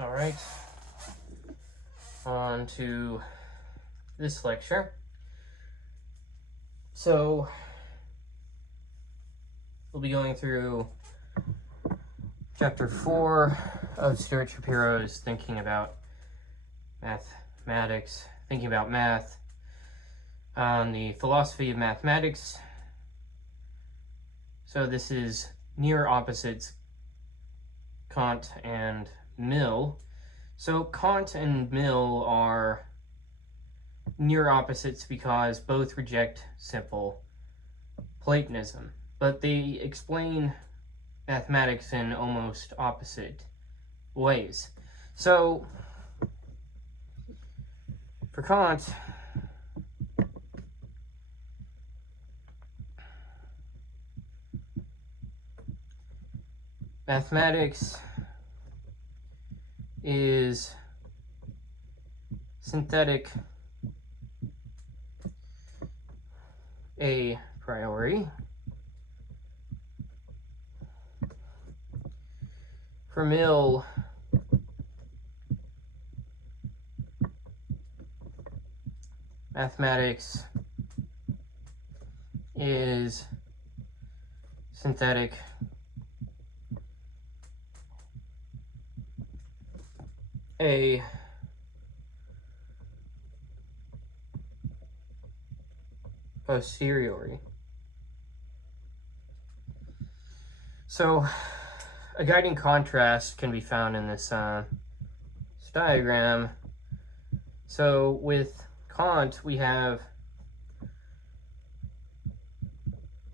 All right, on to this lecture. So we'll be going through chapter 4 of Stuart Shapiro's Thinking About Mathematics, Thinking About Math, on the philosophy of mathematics. So this is near opposites, Kant and Mill. So Kant and Mill are near opposites because both reject simple Platonism, but they explain mathematics in almost opposite ways. So for Kant, mathematics is synthetic a priori. For Mill, mathematics is synthetic a posteriori. So a guiding contrast can be found in this diagram. So with Kant, we have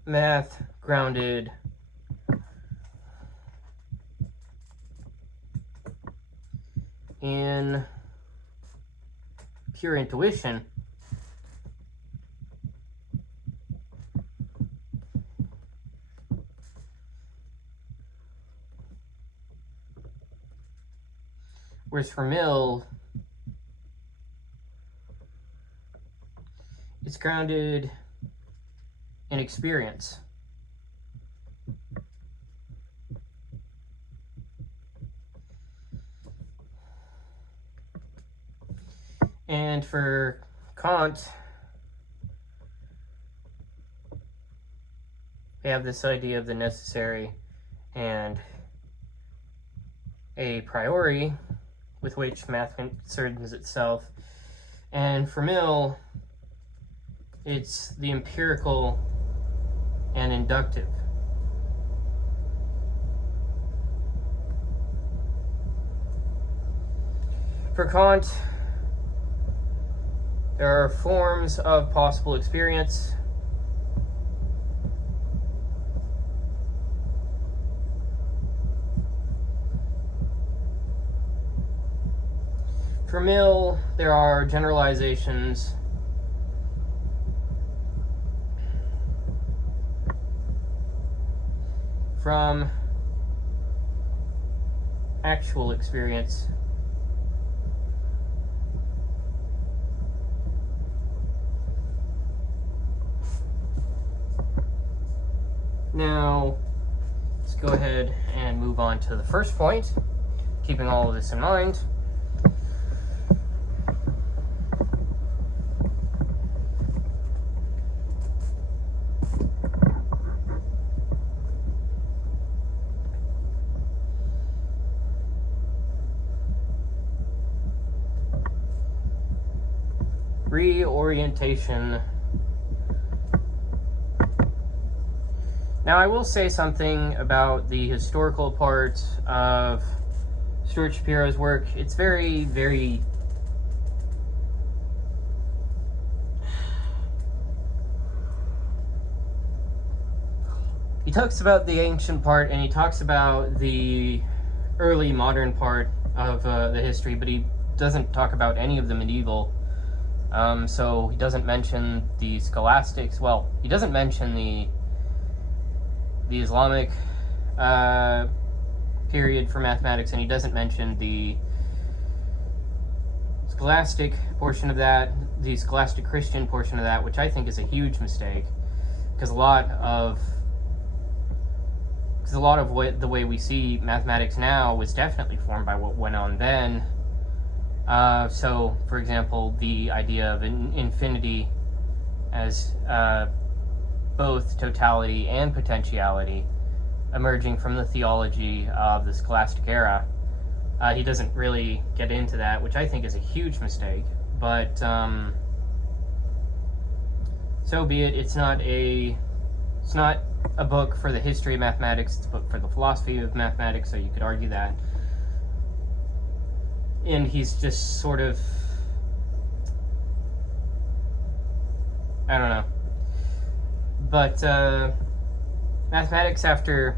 math grounded in pure intuition, whereas for Mill, it's grounded in experience. And for Kant, we have this idea of the necessary and a priori with which math concerns itself. And for Mill, it's the empirical and inductive. For Kant, there are forms of possible experience. For Mill, there are generalizations. From actual experience. Now, let's go ahead and move on to the first point, keeping all of this in mind. Reorientation. Now, I will say something about the historical part of Stuart Shapiro's work. It's very, very he talks about the ancient part and he talks about the early modern part of the history, but he doesn't talk about any of the medieval. So he doesn't mention the scholastics. Well, he doesn't mention the Islamic period for mathematics, and he doesn't mention the scholastic portion of that, the scholastic Christian portion of that, which I think is a huge mistake, because a lot of because a lot of the way we see mathematics now was definitely formed by what went on then. So, for example, the idea of infinity as both totality and potentiality emerging from the theology of the Scholastic era. He doesn't really get into that, which I think is a huge mistake, but so be it. It's not a book for the history of mathematics, it's a book for the philosophy of mathematics, so you could argue that. And he's just sort of, I don't know. But mathematics after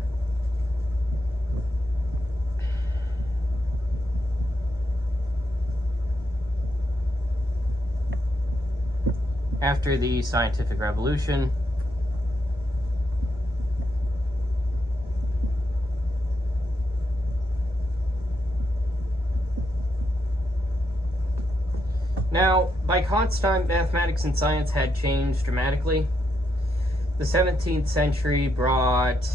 the scientific revolution, now, by Kant's time, mathematics and science had changed dramatically. The 17th century brought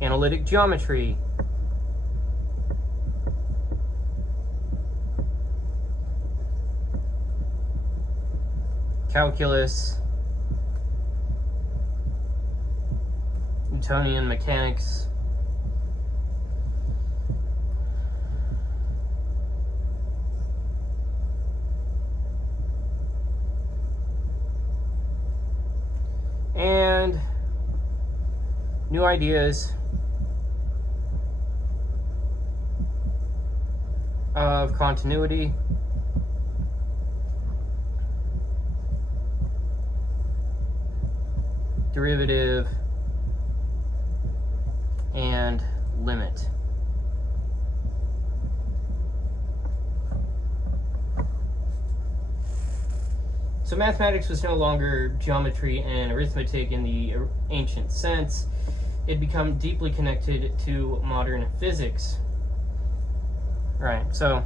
analytic geometry, calculus, Newtonian mechanics, and new ideas of continuity, derivative, and limit. So mathematics was no longer geometry and arithmetic in the ancient sense. It had become deeply connected to modern physics. Right, so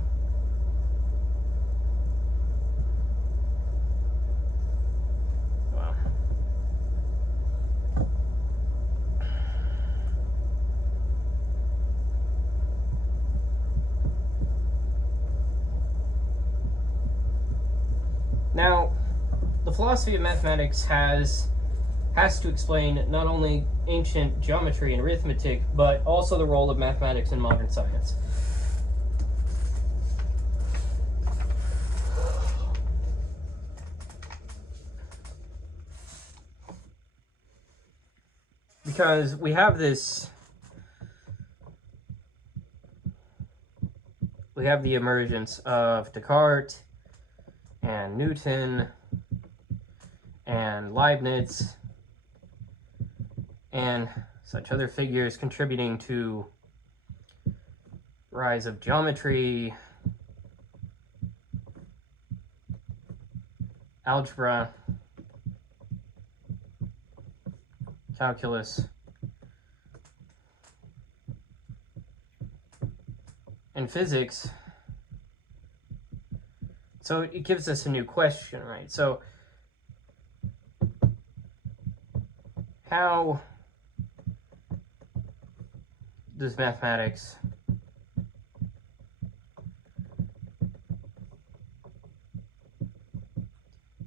now, the philosophy of mathematics has to explain not only ancient geometry and arithmetic, but also the role of mathematics in modern science. Because we have the emergence of Descartes and Newton and Leibniz and such other figures contributing to rise of geometry, algebra, calculus, and physics. So it gives us a new question, right? So how does mathematics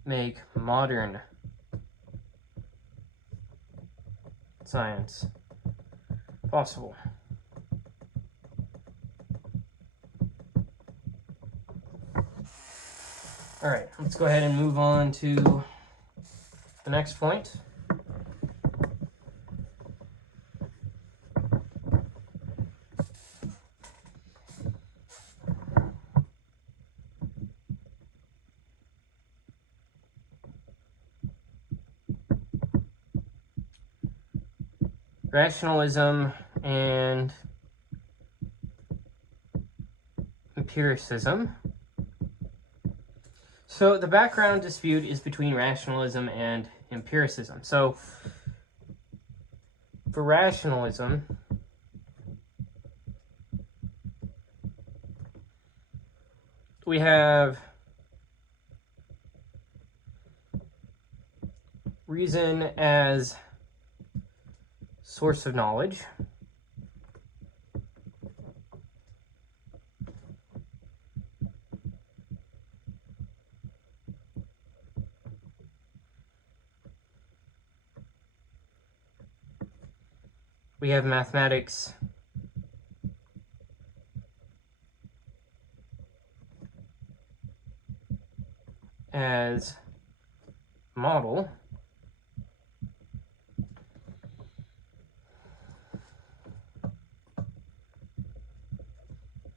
make modern science possible? All right, let's go ahead and move on to the next point. Rationalism and empiricism. So the background dispute is between rationalism and empiricism. So for rationalism, we have reason as source of knowledge. We have mathematics as model.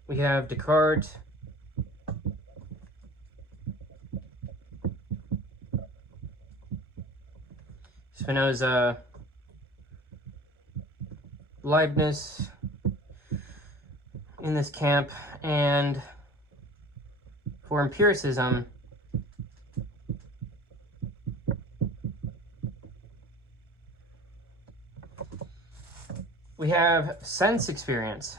We have Descartes Spinoza, Leibniz in this camp, and for empiricism, we have sense experience.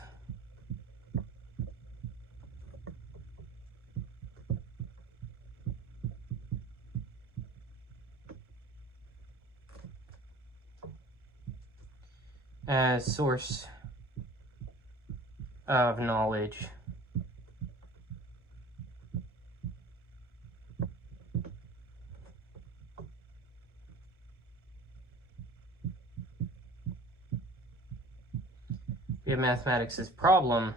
As source of knowledge. We have mathematics as problem.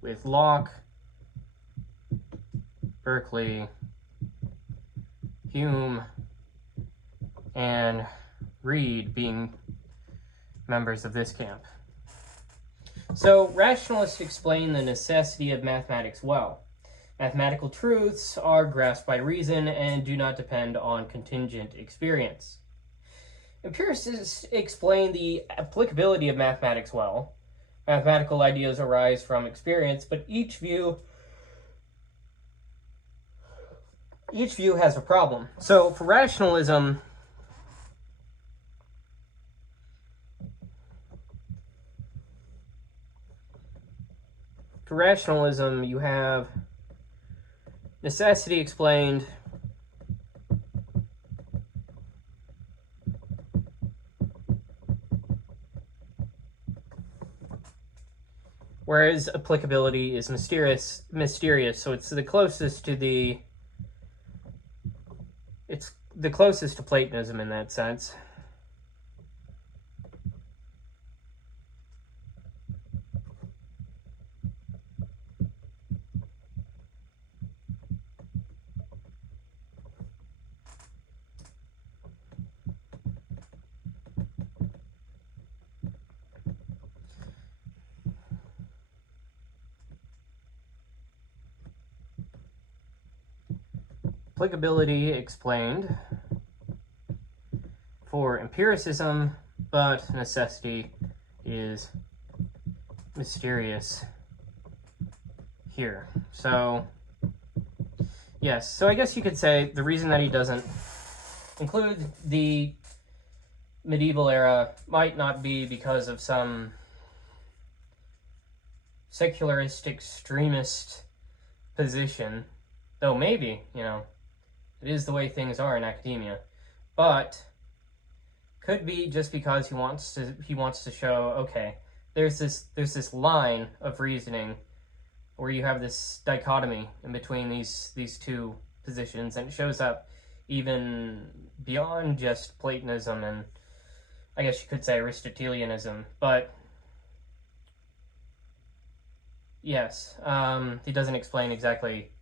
With Locke, Berkeley, Hume, and Reid being members of this camp. So, rationalists explain the necessity of mathematics well. Mathematical truths are grasped by reason and do not depend on contingent experience. Empiricists explain the applicability of mathematics well. Mathematical ideas arise from experience, but each view has a problem. So for rationalism, you have necessity explained, whereas applicability is mysterious. So it's the closest to Platonism in that sense. Applicability explained for empiricism, but necessity is mysterious here. So, yes, so I guess you could say the reason that he doesn't include the medieval era might not be because of some secularist extremist position, though maybe, it is the way things are in academia, but could be just because he wants to show, okay, there's this line of reasoning where you have this dichotomy in between these two positions, and it shows up even beyond just Platonism and I guess you could say Aristotelianism. But yes, he doesn't explain exactly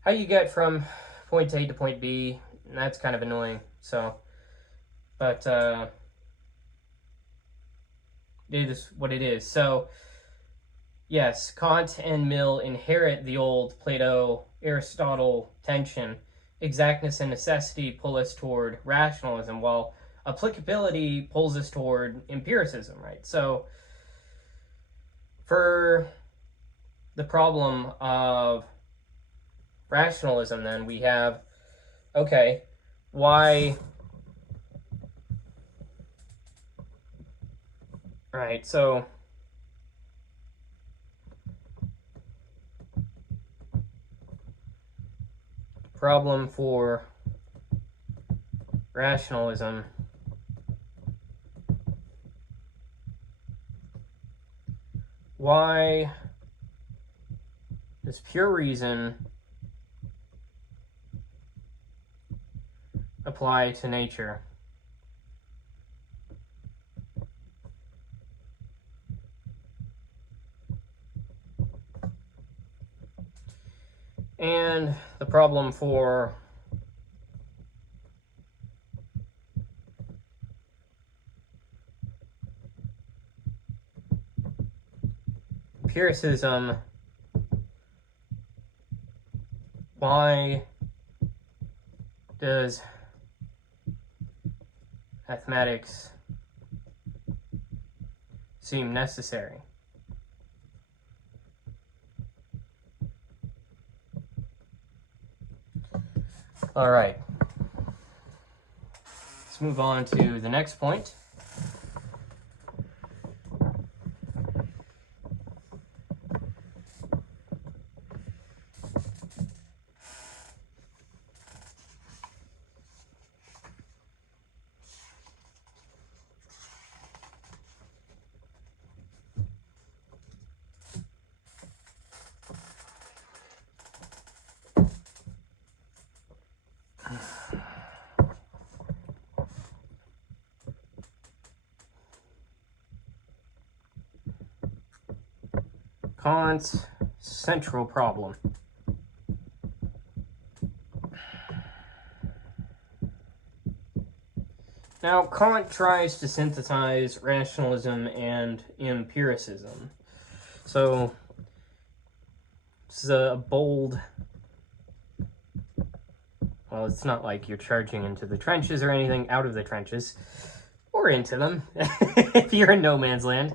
how you get from point A to point B, and that's kind of annoying. So, but it is what it is. So, yes, Kant and Mill inherit the old Plato-Aristotle tension. Exactness and necessity pull us toward rationalism, while applicability pulls us toward empiricism, right? So, for the problem of rationalism, then, we have, okay, why... Right, so... problem for rationalism why does pure reason apply to nature? And the problem for empiricism, why does mathematics seem necessary? All right, let's move on to the next point. Kant's central problem. Now, Kant tries to synthesize rationalism and empiricism. So, this is a bold... Well, it's not like you're charging into the trenches or anything, out of the trenches. Or into them, if you're in no man's land.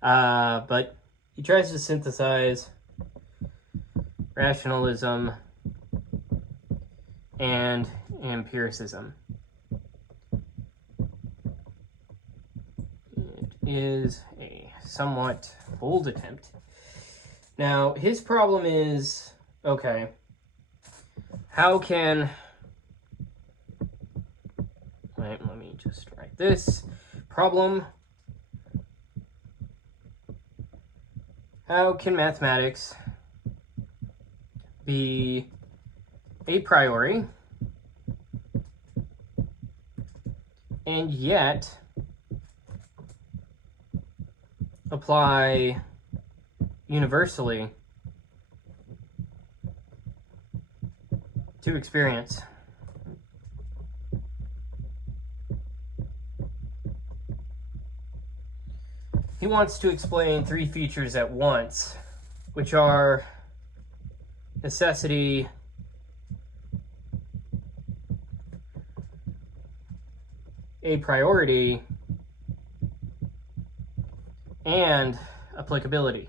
But he tries to synthesize rationalism and empiricism. It is a somewhat bold attempt. Now, his problem is, okay, how can... Wait, let me just write this. Problem: how can mathematics be a priori and yet apply universally to experience? He wants to explain three features at once, which are necessity, a priority, and applicability.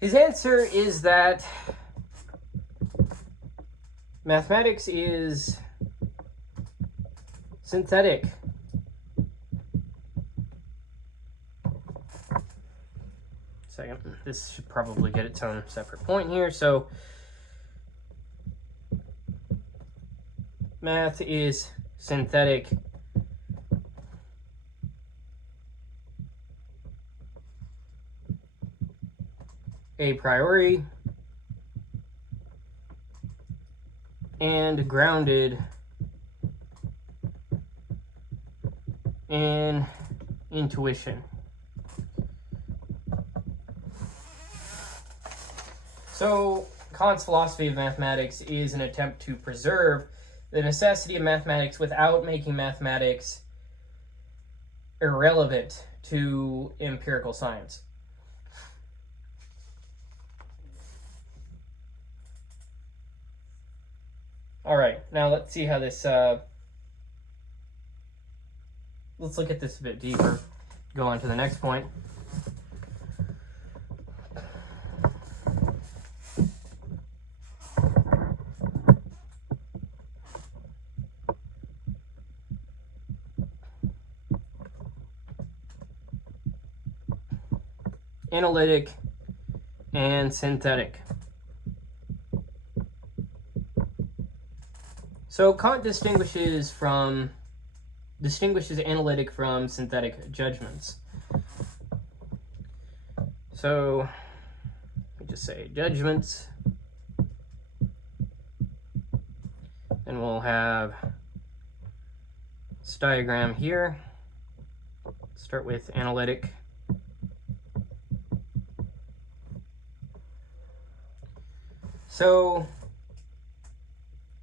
His answer is that mathematics is synthetic. Second, this should probably get its own separate point here. So, math is synthetic a priori and grounded in intuition. So, Kant's philosophy of mathematics is an attempt to preserve the necessity of mathematics without making mathematics irrelevant to empirical science. All right, now let's see how this, let's look at this a bit deeper. Go on to the next point. analytic and synthetic. So Kant distinguishes analytic from synthetic judgments. So we just say judgments, and we'll have this diagram here. Start with analytic. So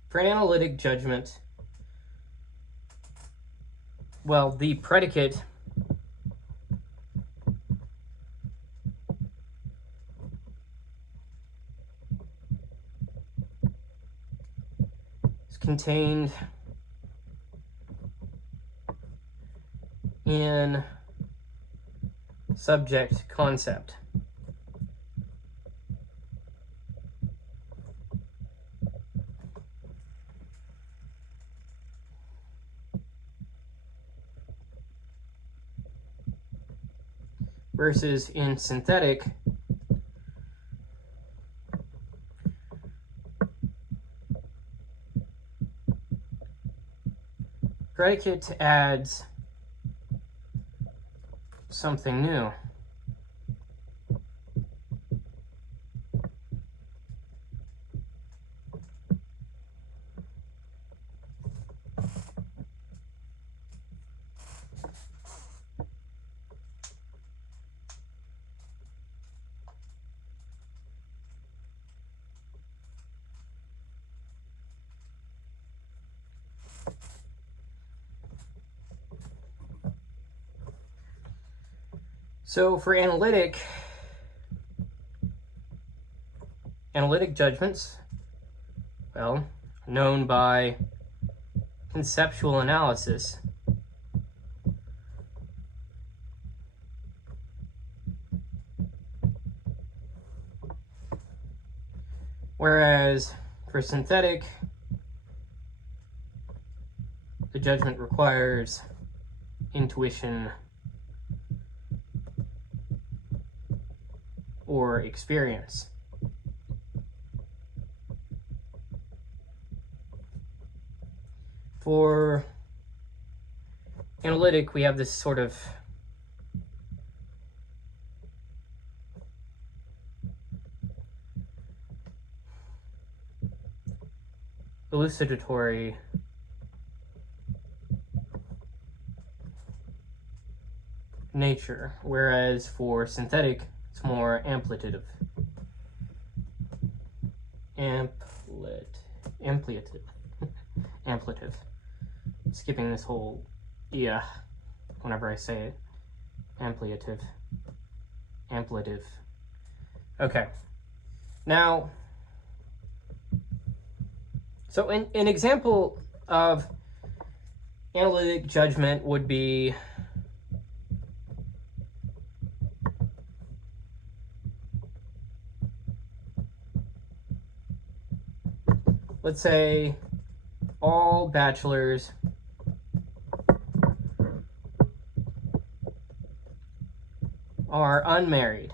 for an analytic judgment, well, the predicate is contained in subject concept. Versus in synthetic, predicate adds something new. So for analytic judgments, well, known by conceptual analysis. Whereas for synthetic, the judgment requires intuition or experience. For analytic, we have this sort of elucidatory nature, whereas for synthetic, it's more amplitative. Amplitative. Skipping this whole whenever I say it. Ampliative. Okay. Now, so an example of analytic judgment would be let's say all bachelors are unmarried.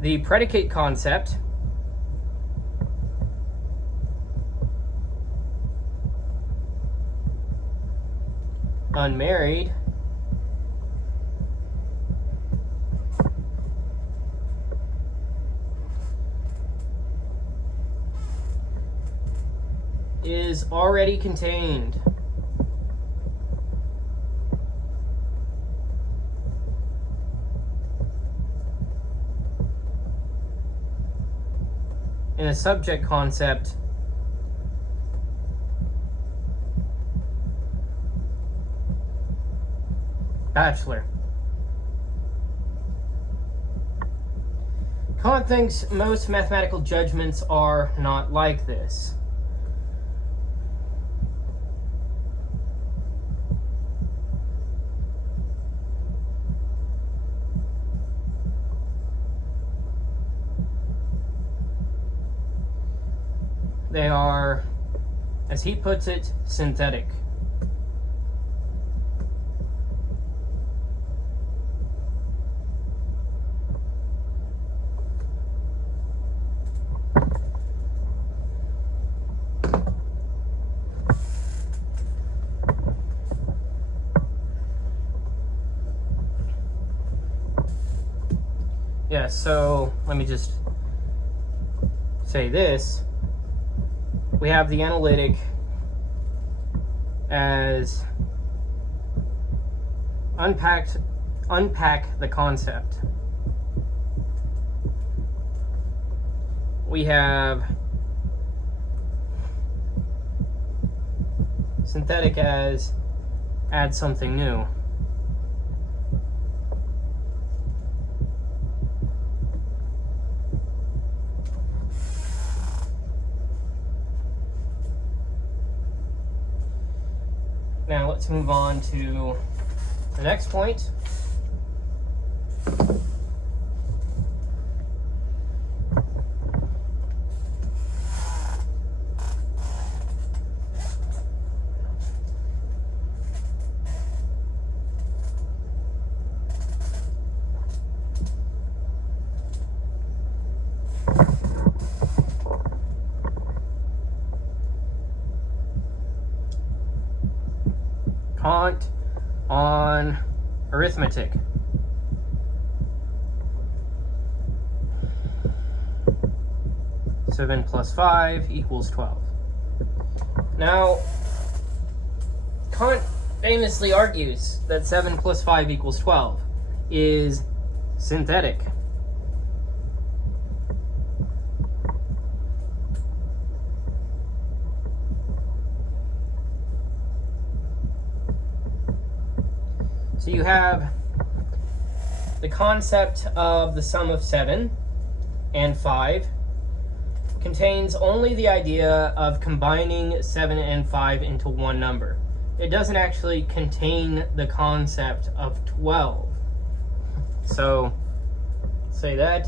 The predicate concept unmarried is already contained in a subject concept bachelor. Kant thinks most mathematical judgments are not like this. They are as he puts it, synthetic. Yeah, so let me just say this. We have the analytic as unpack the concept. We have synthetic as add something new. Now let's move on to the next point. Kant on arithmetic. Seven plus 5 equals 12. Now, Kant famously argues that 7 plus 5 equals 12 is synthetic. So you have the concept of the sum of 7 and 5 contains only the idea of combining 7 and 5 into one number. It doesn't actually contain the concept of 12. So, say that.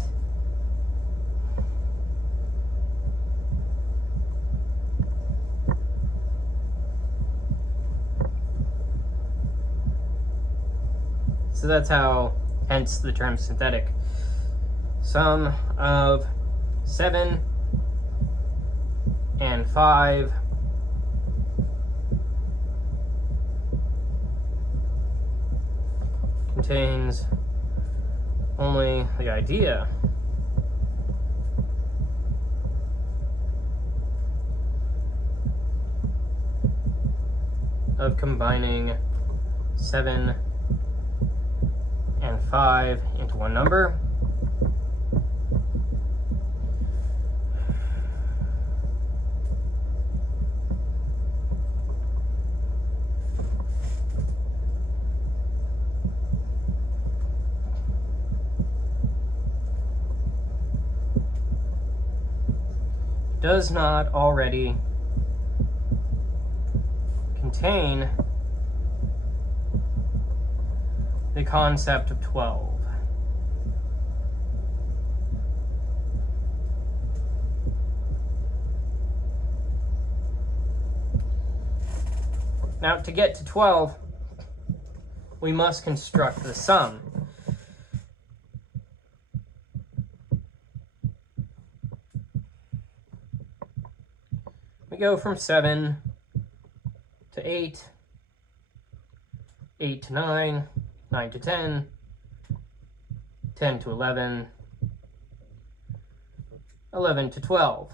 So that's how, hence the term synthetic. Sum of 7 and 5 contains only the idea of combining 7 and 5 into one number. Does not already contain the concept of 12. Now, to get to 12, we must construct the sum. We go from 7 to 8, 8 to 9, 9 to 10, 10 to 11, 11 to 12.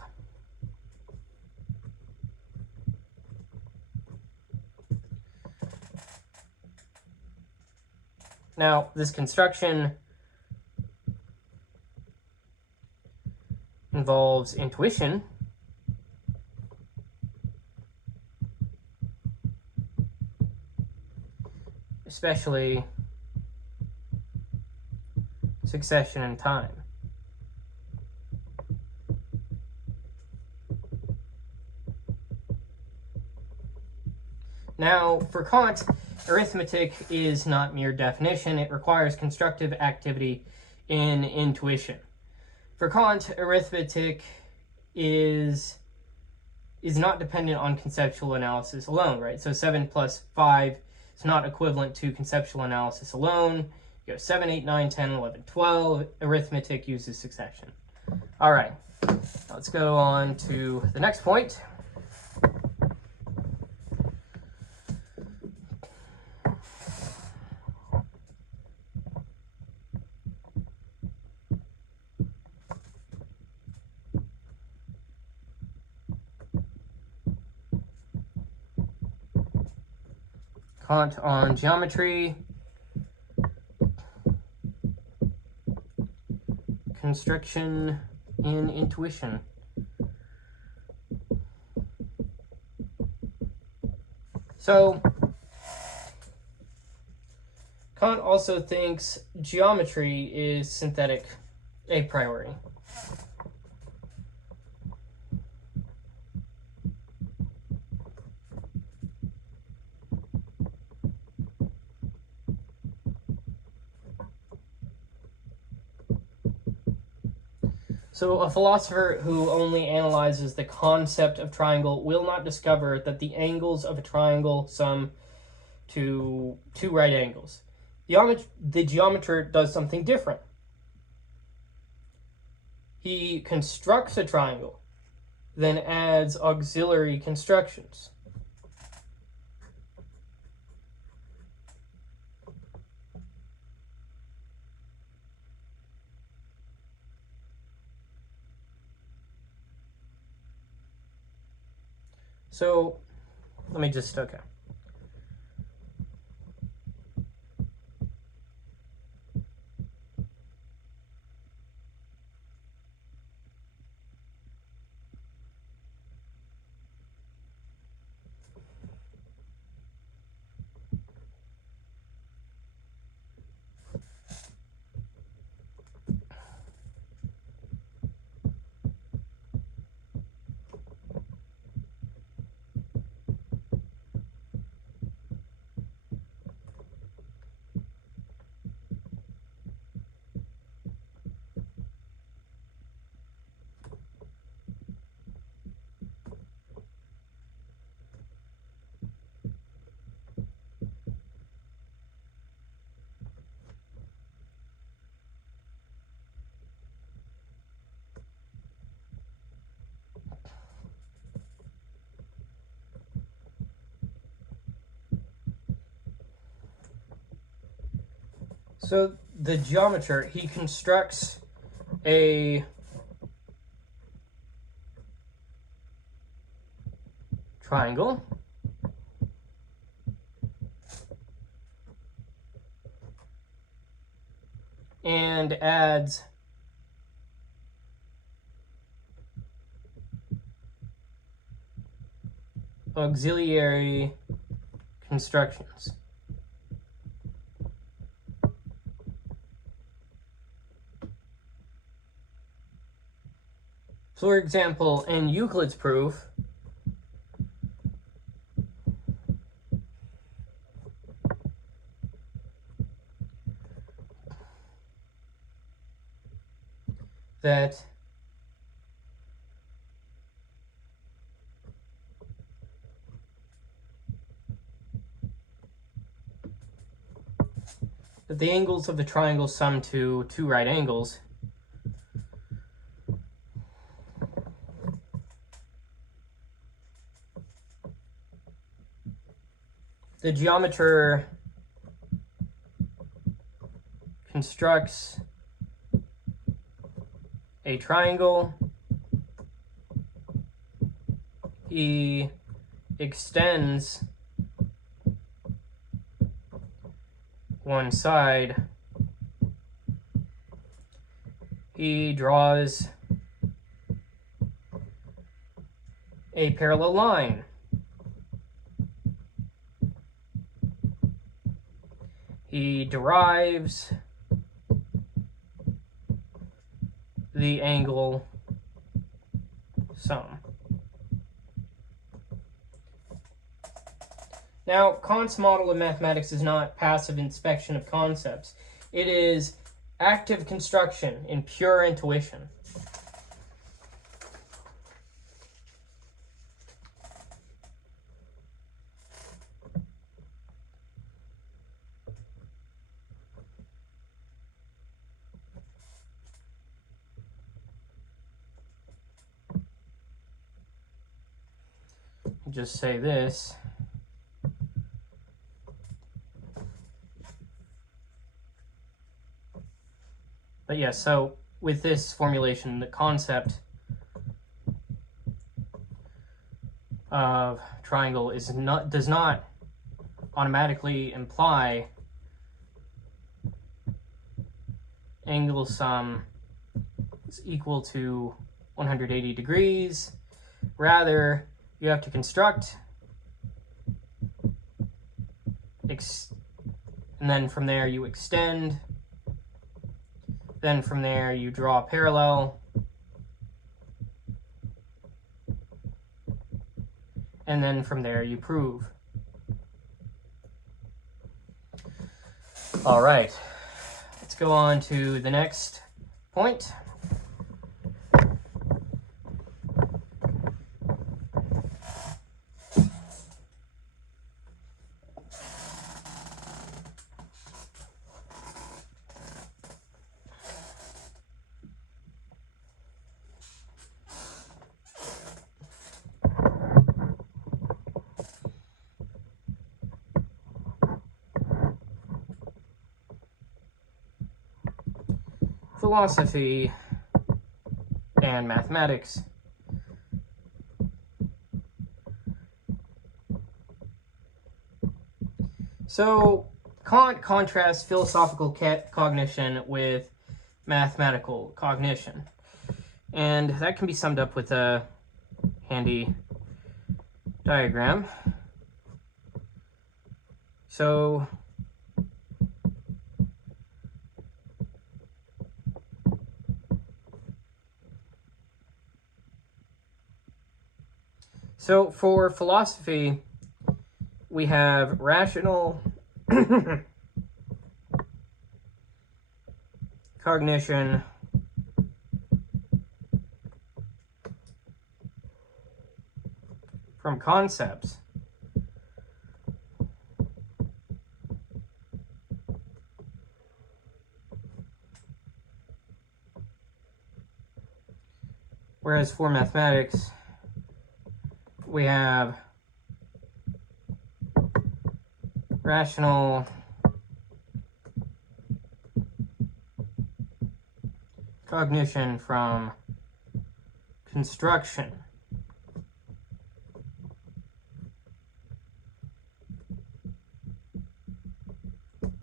Now, this construction involves intuition, especially succession and time. Now, for Kant, arithmetic is not mere definition. It requires constructive activity in intuition. For Kant, arithmetic is is not dependent on conceptual analysis alone, right? So 7 plus 5 is not equivalent to conceptual analysis alone. You go 7, 8, 9, 10, 11, 12. Arithmetic uses succession. All right, let's go on to the next point. Kant on geometry, constriction in intuition. So Kant also thinks geometry is synthetic a priori. So a philosopher who only analyzes the concept of triangle will not discover that the angles of a triangle sum to two right angles. The geometer does something different. He constructs a triangle, then adds auxiliary constructions. So let me just, okay. So the geometer, he constructs a triangle and adds auxiliary constructions. For example, in Euclid's proof, that the angles of the triangle sum to two right angles, the geometer constructs a triangle. He extends one side. He draws a parallel line. He derives the angle sum. Now, Kant's model of mathematics is not passive inspection of concepts. It is active construction in pure intuition. just say this. But yes, so with this formulation, the concept of triangle does not automatically imply angle sum is equal to 180 degrees. Rather, you have to construct, and then from there you extend. Then from there you draw a parallel. And then from there you prove. All right, let's go on to the next point. Philosophy and mathematics. So Kant contrasts philosophical cognition with mathematical cognition, and that can be summed up with a handy diagram. So for philosophy, we have rational cognition from concepts. Whereas for mathematics, we have rational cognition from construction.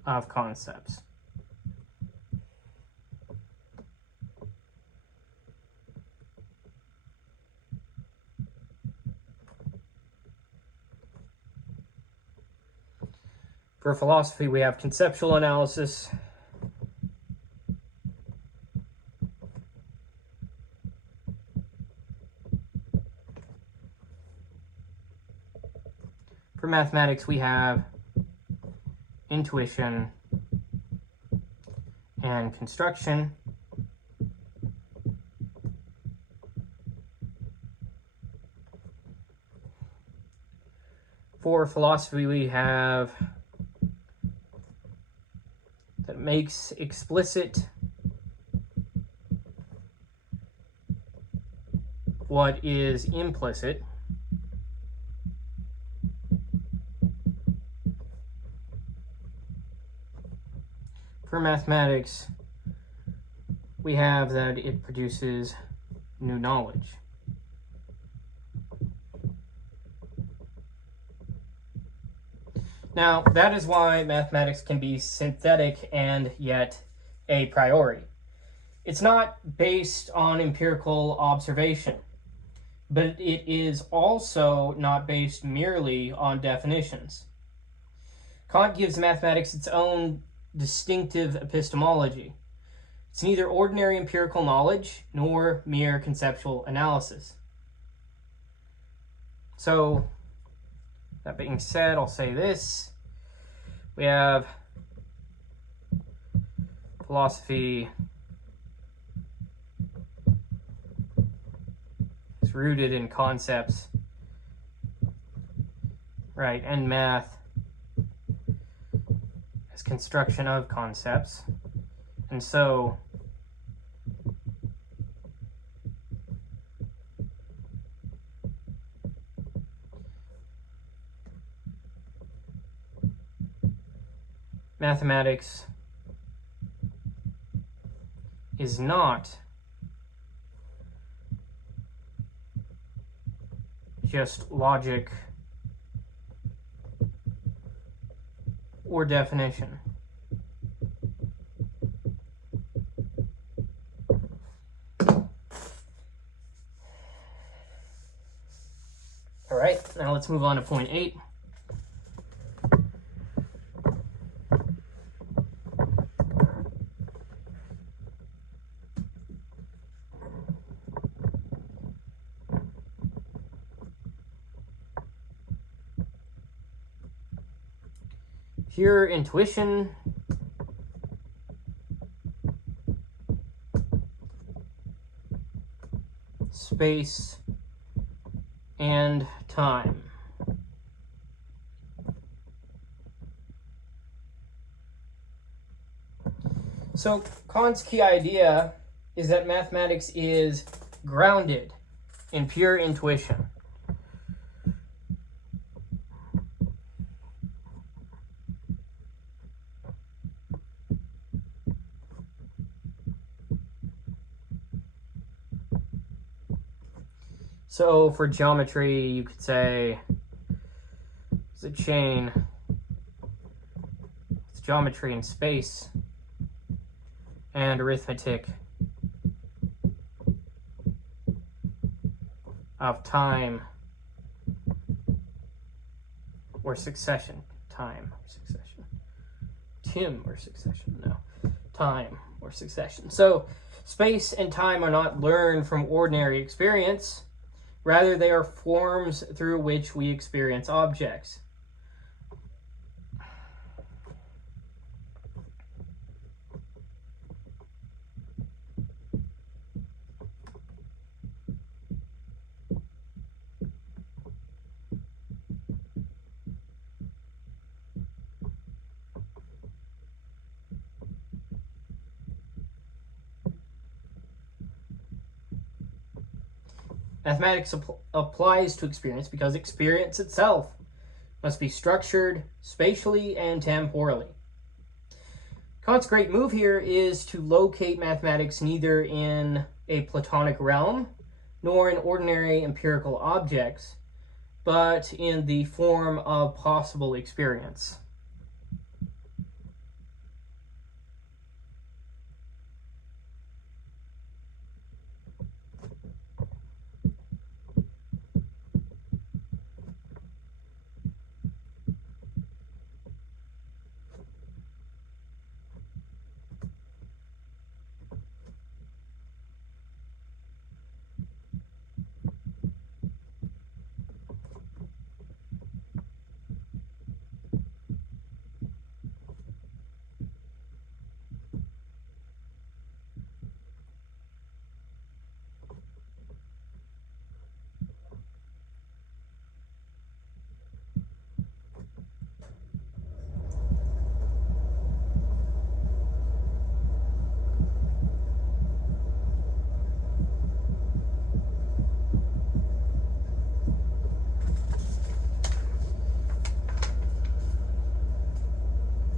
Of concepts. For philosophy, we have conceptual analysis, for mathematics, we have intuition and construction. For philosophy, we have that makes explicit what is implicit. For mathematics, we have that it produces new knowledge. Now, that is why mathematics can be synthetic and yet a priori. It's not based on empirical observation, but it is also not based merely on definitions. Kant gives mathematics its own distinctive epistemology. It's neither ordinary empirical knowledge nor mere conceptual analysis. So, that being said, I'll say this. We have philosophy is rooted in concepts, right, and math is construction of concepts. And so mathematics is not just logic or definition. All right, now let's move on to point 8. Pure intuition space and time. So Kant's key idea is that mathematics is grounded in pure intuition. So for geometry, you could say it's a chain. It's geometry in space, and arithmetic of time or succession. Time or succession. Tim or succession. No. Time or succession. So space and time are not learned from ordinary experience. Rather, they are forms through which we experience objects. Mathematics applies to experience because experience itself must be structured spatially and temporally. Kant's great move here is to locate mathematics neither in a Platonic realm nor in ordinary empirical objects, but in the form of possible experience.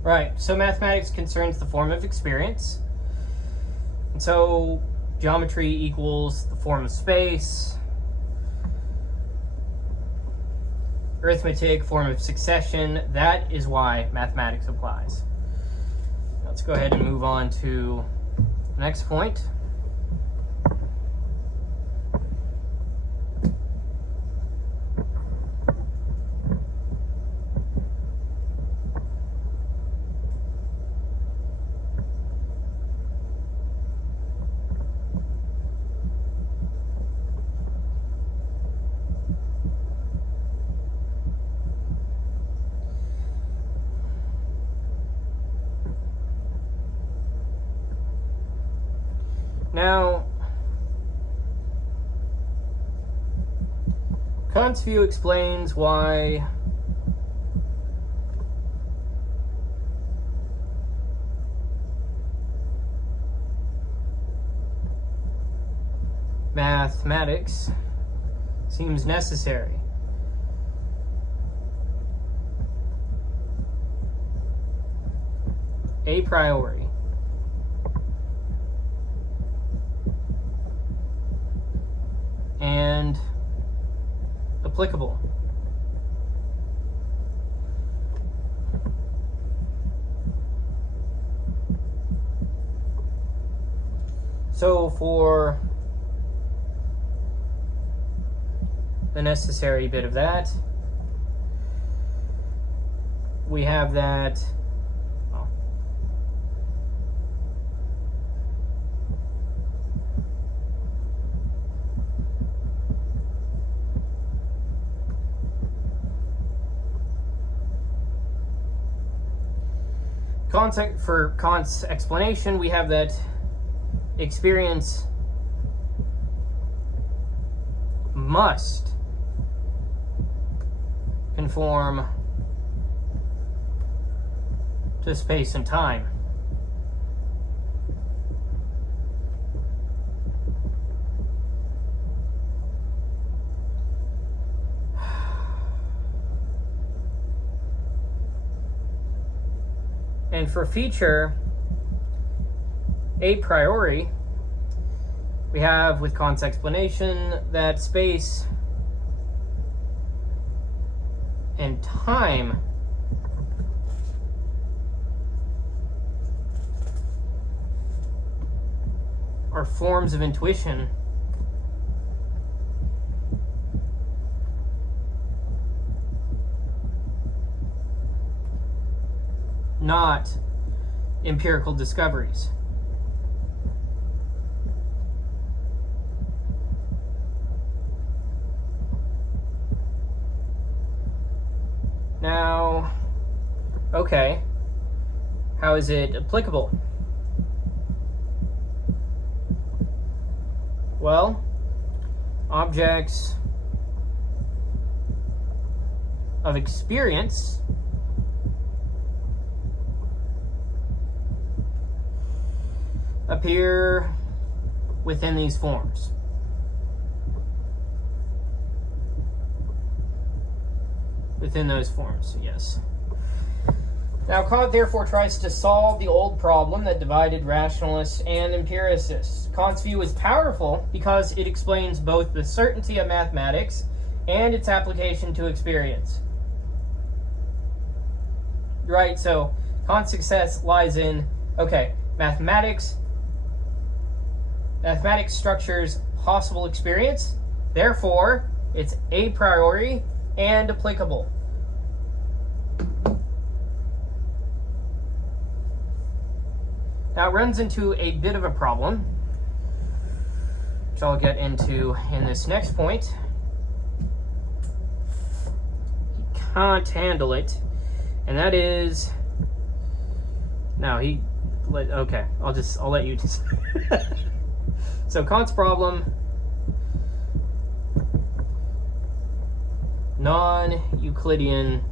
Right, so mathematics concerns the form of experience. And so geometry equals the form of space. Arithmetic, form of succession. That is why mathematics applies. Let's go ahead and move on to the next point. Now, Kant's view explains why mathematics seems necessary. a priori. And applicable. So for the necessary bit of that, we have that for Kant's explanation, we have that experience must conform to space and time. And for feature a priori, we have, with Kant's explanation, that space and time are forms of intuition not empirical discoveries. Now, okay, how is it applicable? Well, objects of experience appear within these forms. Within those forms, yes. Now, Kant therefore tries to solve the old problem that divided rationalists and empiricists. Kant's view is powerful because it explains both the certainty of mathematics and its application to experience. Right, so Kant's success lies in, okay, mathematics structures possible experience, therefore it's a priori and applicable. Now it runs into a bit of a problem, which I'll get into in this next point. He can't handle it, and that is, okay, I'll let you just. So Kant's problem, non-Euclidean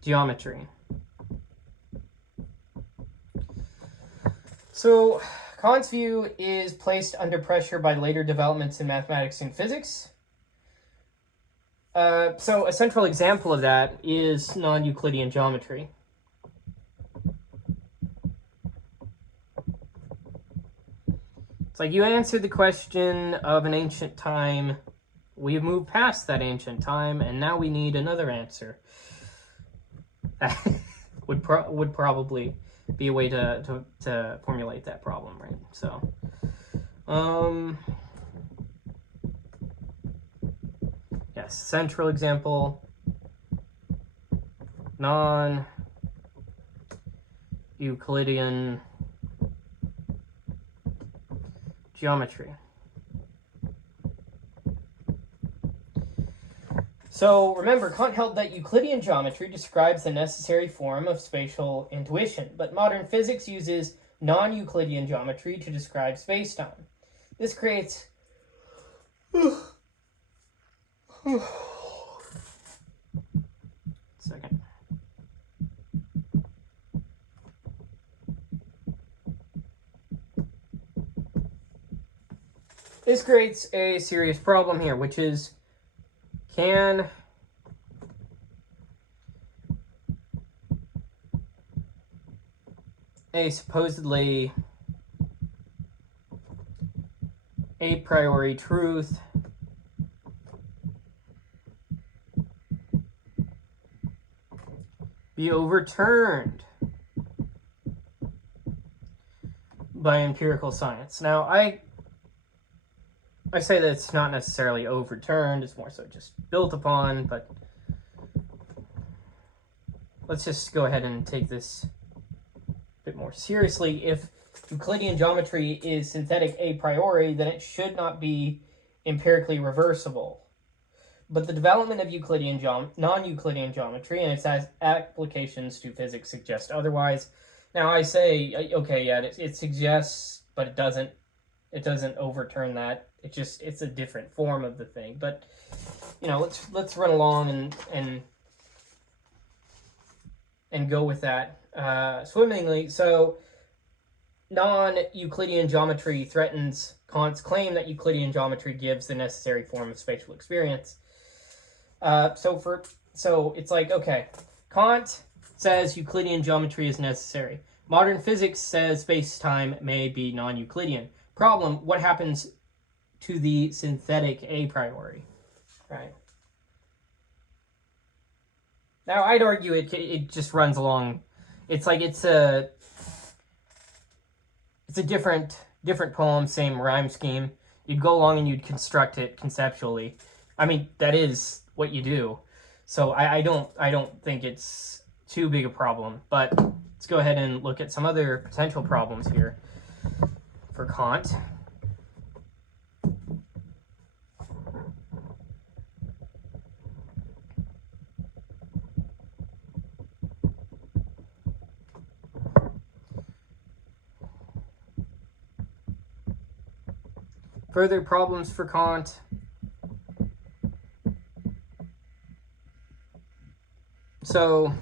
geometry. So Kant's view is placed under pressure by later developments in mathematics and physics. So a central example of that is non-Euclidean geometry. It's like you answered the question of an ancient time. We've moved past that ancient time, and now we need another answer. would probably be a way to formulate that problem, right? So, yes, central example, non-Euclidean geometry. So remember, Kant held that Euclidean geometry describes the necessary form of spatial intuition, but modern physics uses non-Euclidean geometry to describe spacetime. This creates This creates a serious problem here, which is, can a supposedly a priori truth be overturned by empirical science. Now, I say that it's not necessarily overturned, it's more so just built upon, but let's just go ahead and take this a bit more seriously. If Euclidean geometry is synthetic a priori, then it should not be empirically reversible. But the development of non-Euclidean geometry and its applications to physics suggest otherwise. Now I say, okay, yeah, it suggests, but it doesn't overturn that. It's a different form of the thing. But you know, let's run along and go with that swimmingly. So non-Euclidean geometry threatens Kant's claim that Euclidean geometry gives the necessary form of spatial experience. So it's like, okay, Kant says Euclidean geometry is necessary. Modern physics says space-time may be non-Euclidean. Problem, what happens to the synthetic a priori, right? Now, I'd argue it just runs along. It's like it's a different poem, same rhyme scheme. You'd go along and you'd construct it conceptually. I mean, that is what you do. So I don't think it's too big a problem. But let's go ahead and look at some other potential problems here for Kant. Further problems for Kant. So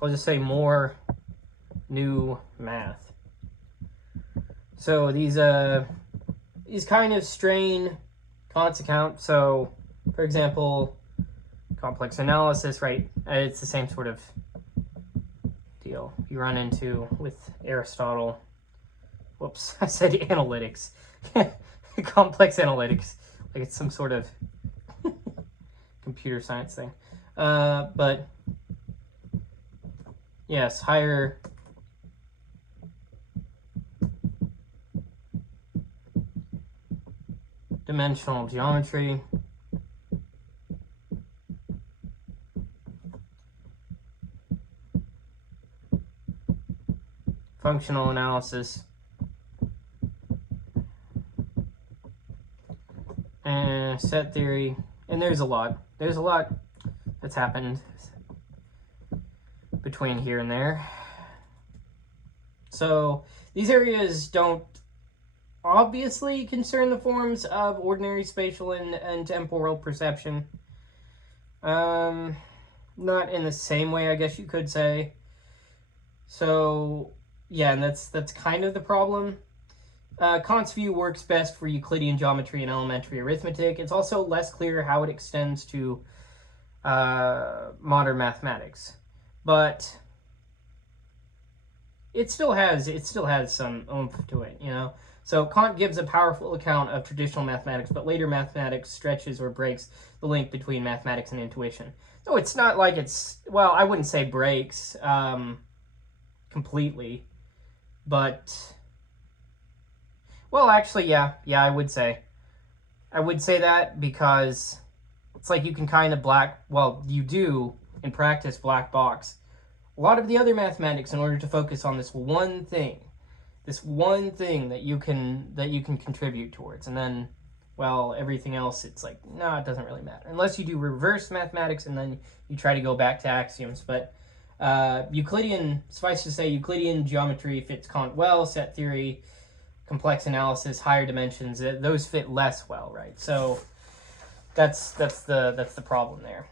I'll just say more new math. So these kind of strain Kant's account. So for example, complex analysis, right? It's the same sort of deal you run into with Aristotle. Whoops, I said analytics. Complex analytics. Like it's some sort of computer science thing. But yes, higher dimensional geometry. Functional analysis. And set theory. And there's a lot that's happened between here and there. So these areas don't obviously concern the forms of ordinary spatial and temporal perception. Not in the same way, I guess you could say. So yeah, and that's kind of the problem. Kant's view works best for Euclidean geometry and elementary arithmetic. It's also less clear how it extends to modern mathematics, but it still has some oomph to it, you know. So Kant gives a powerful account of traditional mathematics, but later mathematics stretches or breaks the link between mathematics and intuition. So it's not like well, I wouldn't say breaks completely, but well, actually, yeah, I would say that because it's like you can kind of you do in practice black box a lot of the other mathematics in order to focus on this one thing that you can contribute towards, and then, well, everything else, it's like, no, it doesn't really matter unless you do reverse mathematics and then you try to go back to axioms. But suffice to say, Euclidean geometry fits Kant well. Set theory, complex analysis, higher dimensions, those fit less well, right? So that's the problem there.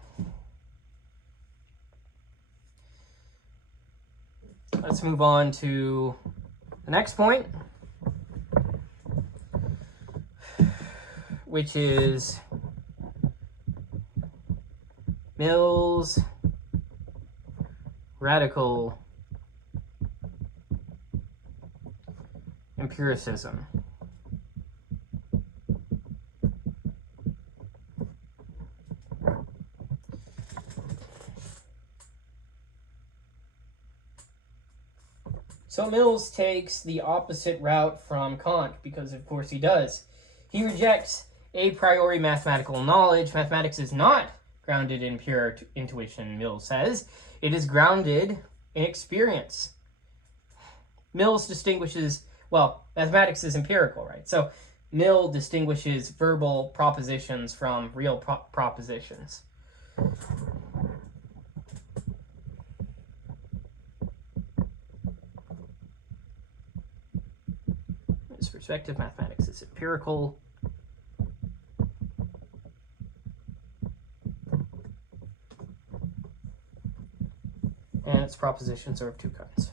Let's move on to the next point, which is Mill's radical empiricism. So Mills takes the opposite route from Kant, because of course he does. He rejects a priori mathematical knowledge. Mathematics is not grounded in pure intuition, Mills says. It is grounded in experience. Mills distinguishes, well, mathematics is empirical, right? So Mill distinguishes verbal propositions from real propositions. In this perspective, mathematics is empirical. And its propositions are of two kinds.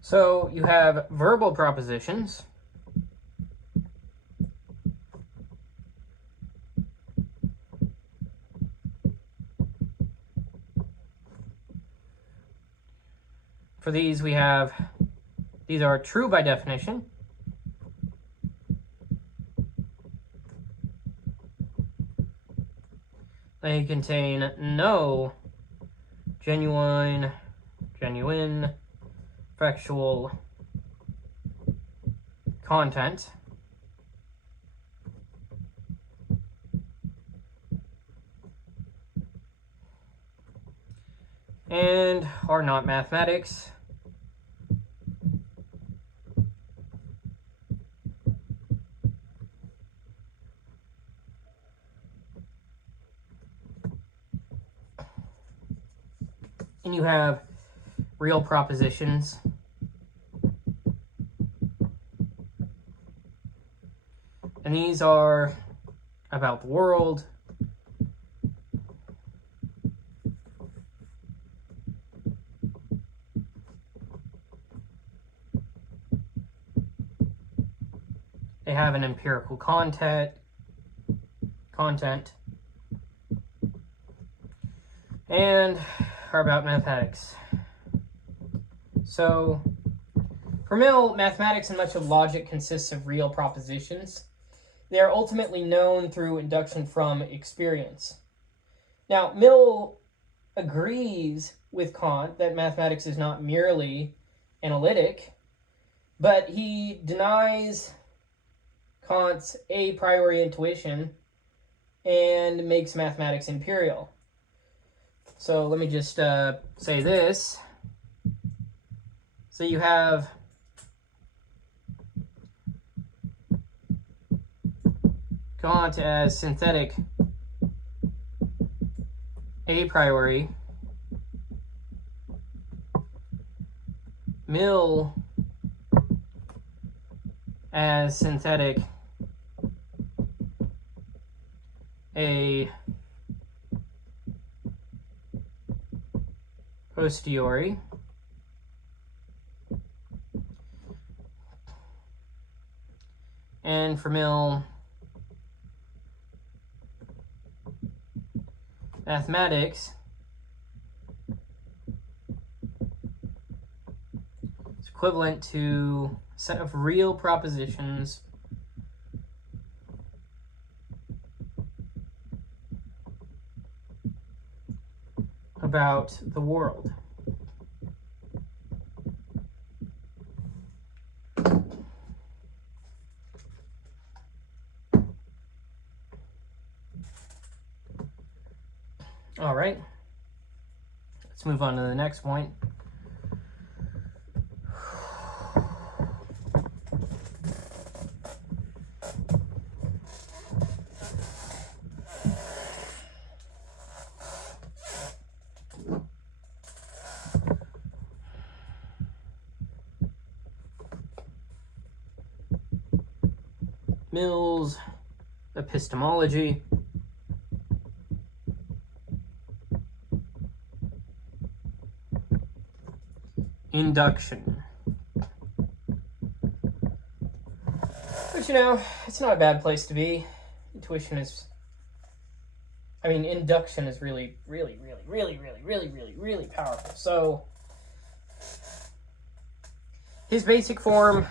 So you have verbal propositions. For these we have, these are true by definition. They contain no genuine, factual content. And are not mathematics. And you have real propositions. And these are about the world, they have an empirical content, and are about mathematics. So, for Mill, mathematics and much of logic consists of real propositions. They are ultimately known through induction from experience. Now, Mill agrees with Kant that mathematics is not merely analytic, but he denies Kant's a priori intuition and makes mathematics imperial. So let me just say this. So you have Kant as synthetic a priori, Mill as synthetic a posteriori. And for Mill, mathematics is equivalent to a set of real propositions about the world. All right, let's move on to the next point. Mill's epistemology. Induction. Which, you know, it's not a bad place to be. Induction is really, really, really, really, really, really, really, really powerful. So, his basic form,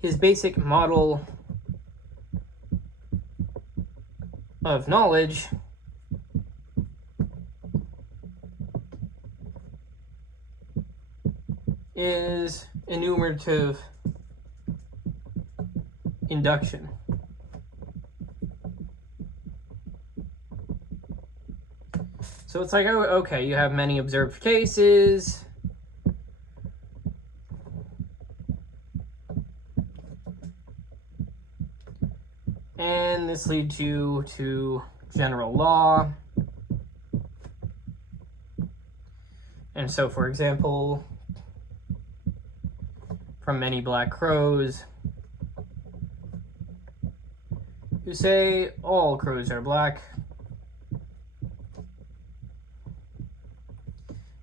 his basic model of knowledge is enumerative induction. So it's like, oh, okay, you have many observed cases. And this leads you to general law. And so, for example, from many black crows who say all crows are black.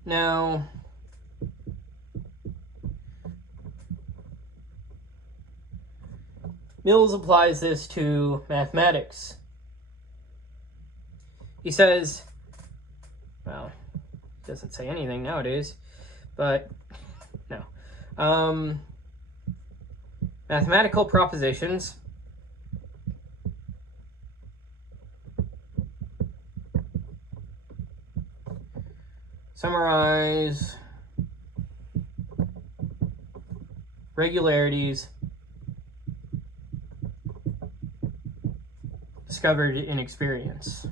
Now, Mills applies this to mathematics. He says, well, he doesn't say anything nowadays, but no. Mathematical propositions summarize regularities discovered in experience.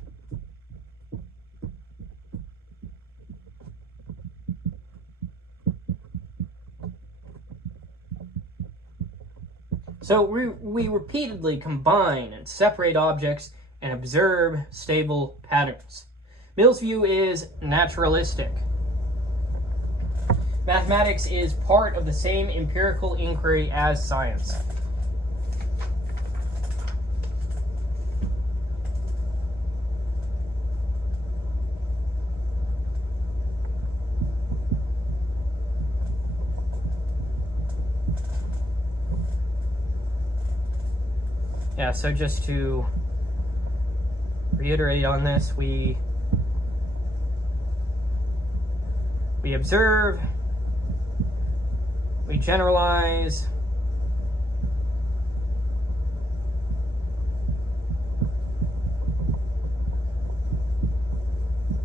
So we repeatedly combine and separate objects and observe stable patterns. Mill's view is naturalistic. Mathematics is part of the same empirical inquiry as science. Yeah, so just to reiterate on this, we observe, we generalize,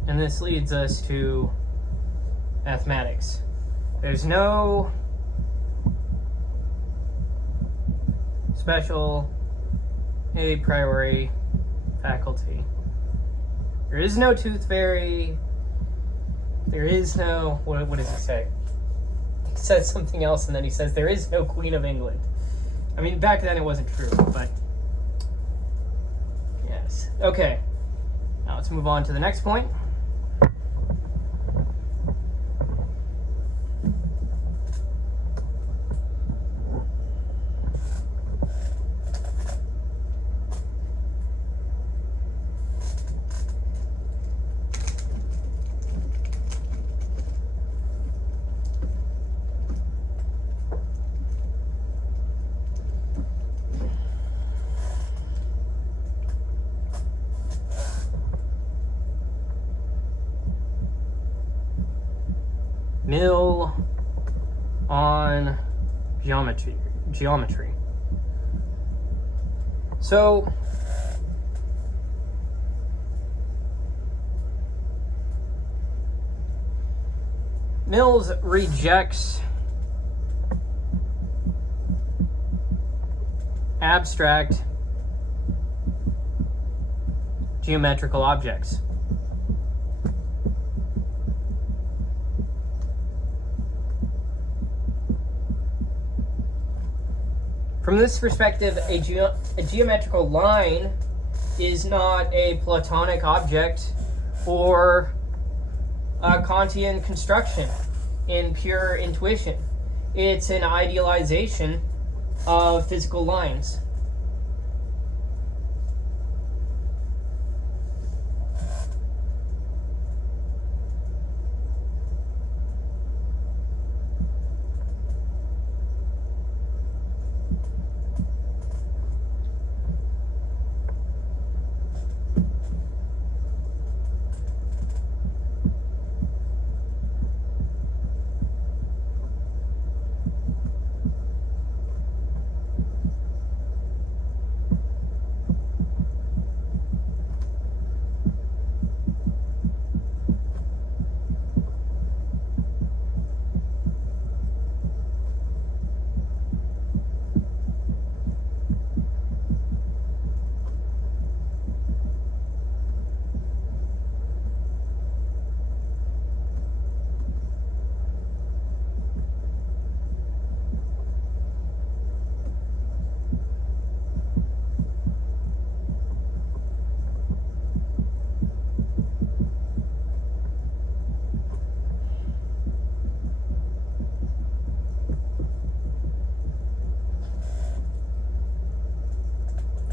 and this leads us to mathematics. There's no special a priori faculty. There is no tooth fairy. There is no, what does he say? He says something else and then he says there is no Queen of England. I mean, back then it wasn't true, but yes. Okay, now let's move on to the next point. Mill on geometry. So Mills rejects abstract geometrical objects. From this perspective, a geometrical line is not a Platonic object or a Kantian construction in pure intuition. It's an idealization of physical lines.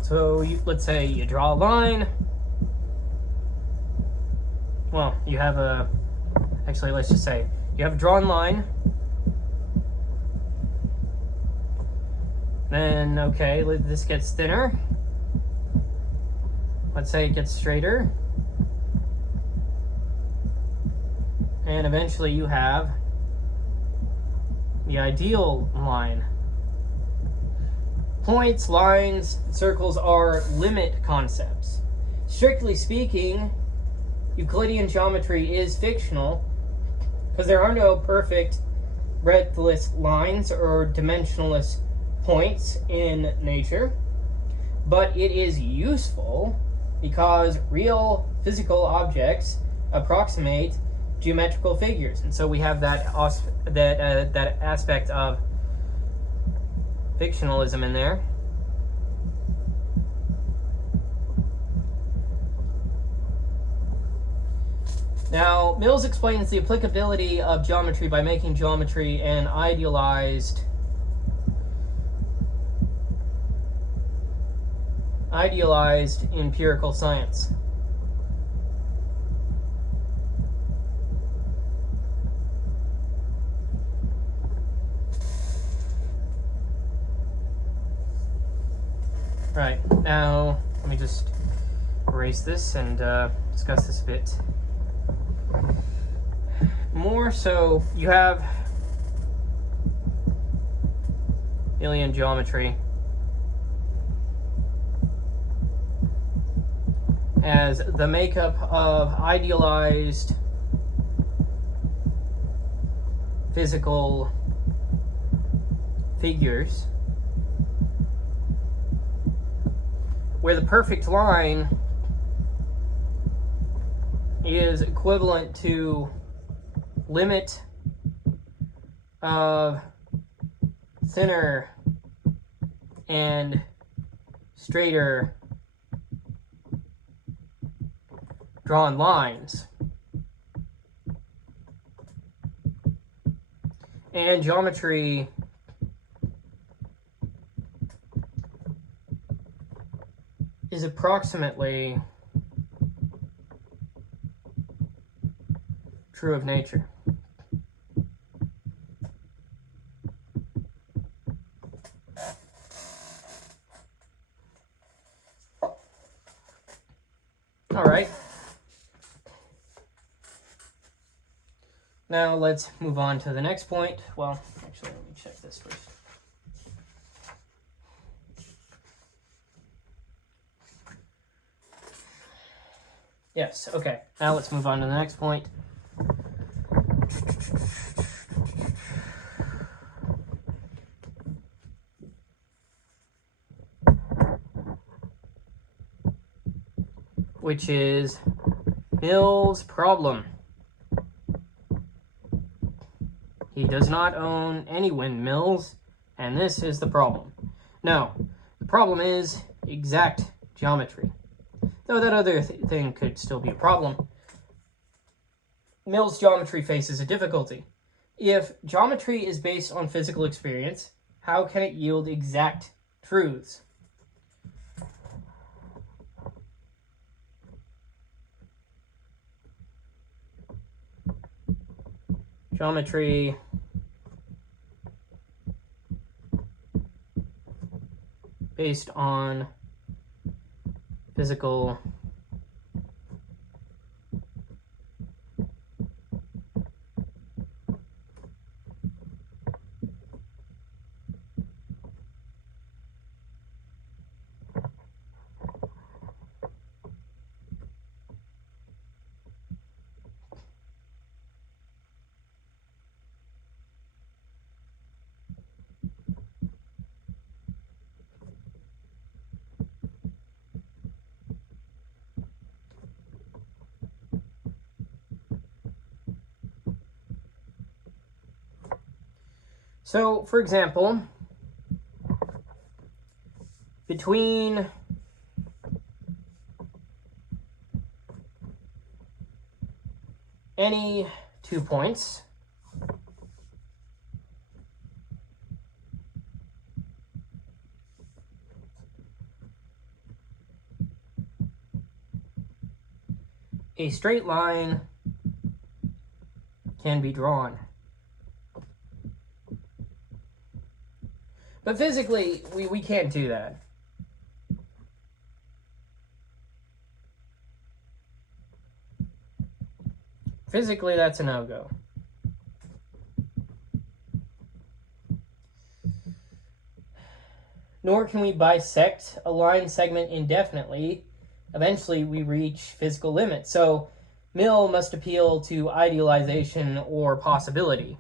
So let's say you draw a line. Well, you have a, actually let's just say you have a drawn line. Then, okay, this gets thinner. Let's say it gets straighter. And eventually you have the ideal line. Points, lines, circles are limit concepts. Strictly speaking, Euclidean geometry is fictional because there are no perfect breadthless lines or dimensionless points in nature, but it is useful because real physical objects approximate geometrical figures, and so we have that aspect of fictionalism in there. Now, Mills explains the applicability of geometry by making geometry an idealized empirical science. Right, now let me just erase this and discuss this a bit more. So you have alien geometry as the makeup of idealized physical figures, where the perfect line is equivalent to limit of thinner and straighter drawn lines. And geometry is approximately true of nature. All right. Now let's move on to the next point. Well, actually, let me check this first. Yes, okay. Now let's move on to the next point. Which is Mills' problem. He does not own any windmills, and this is the problem. No, the problem is exact geometry. Though that other thing could still be a problem. Mills' geometry faces a difficulty. If geometry is based on physical experience, how can it yield exact truths? Geometry based on physical So, for example, between any 2 points, a straight line can be drawn. But physically, we can't do that. Physically, that's a no-go. Nor can we bisect a line segment indefinitely. Eventually, we reach physical limits. So, Mill must appeal to idealization or possibility.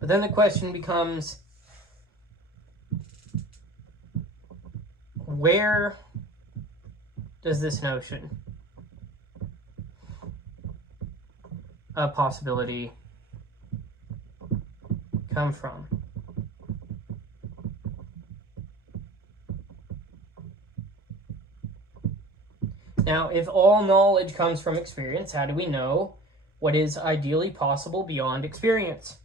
But then the question becomes, where does this notion of possibility come from? Now, if all knowledge comes from experience, how do we know what is ideally possible beyond experience?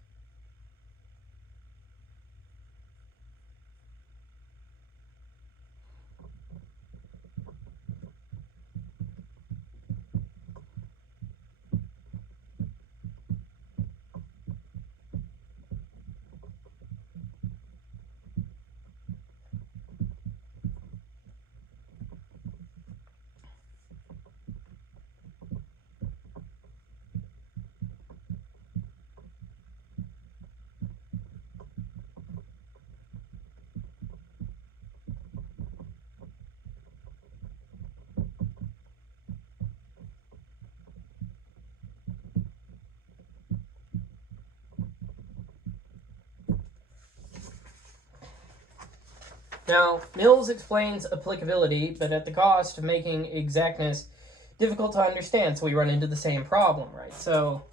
Now, Mills explains applicability, but at the cost of making exactness difficult to understand, so we run into the same problem, right? So,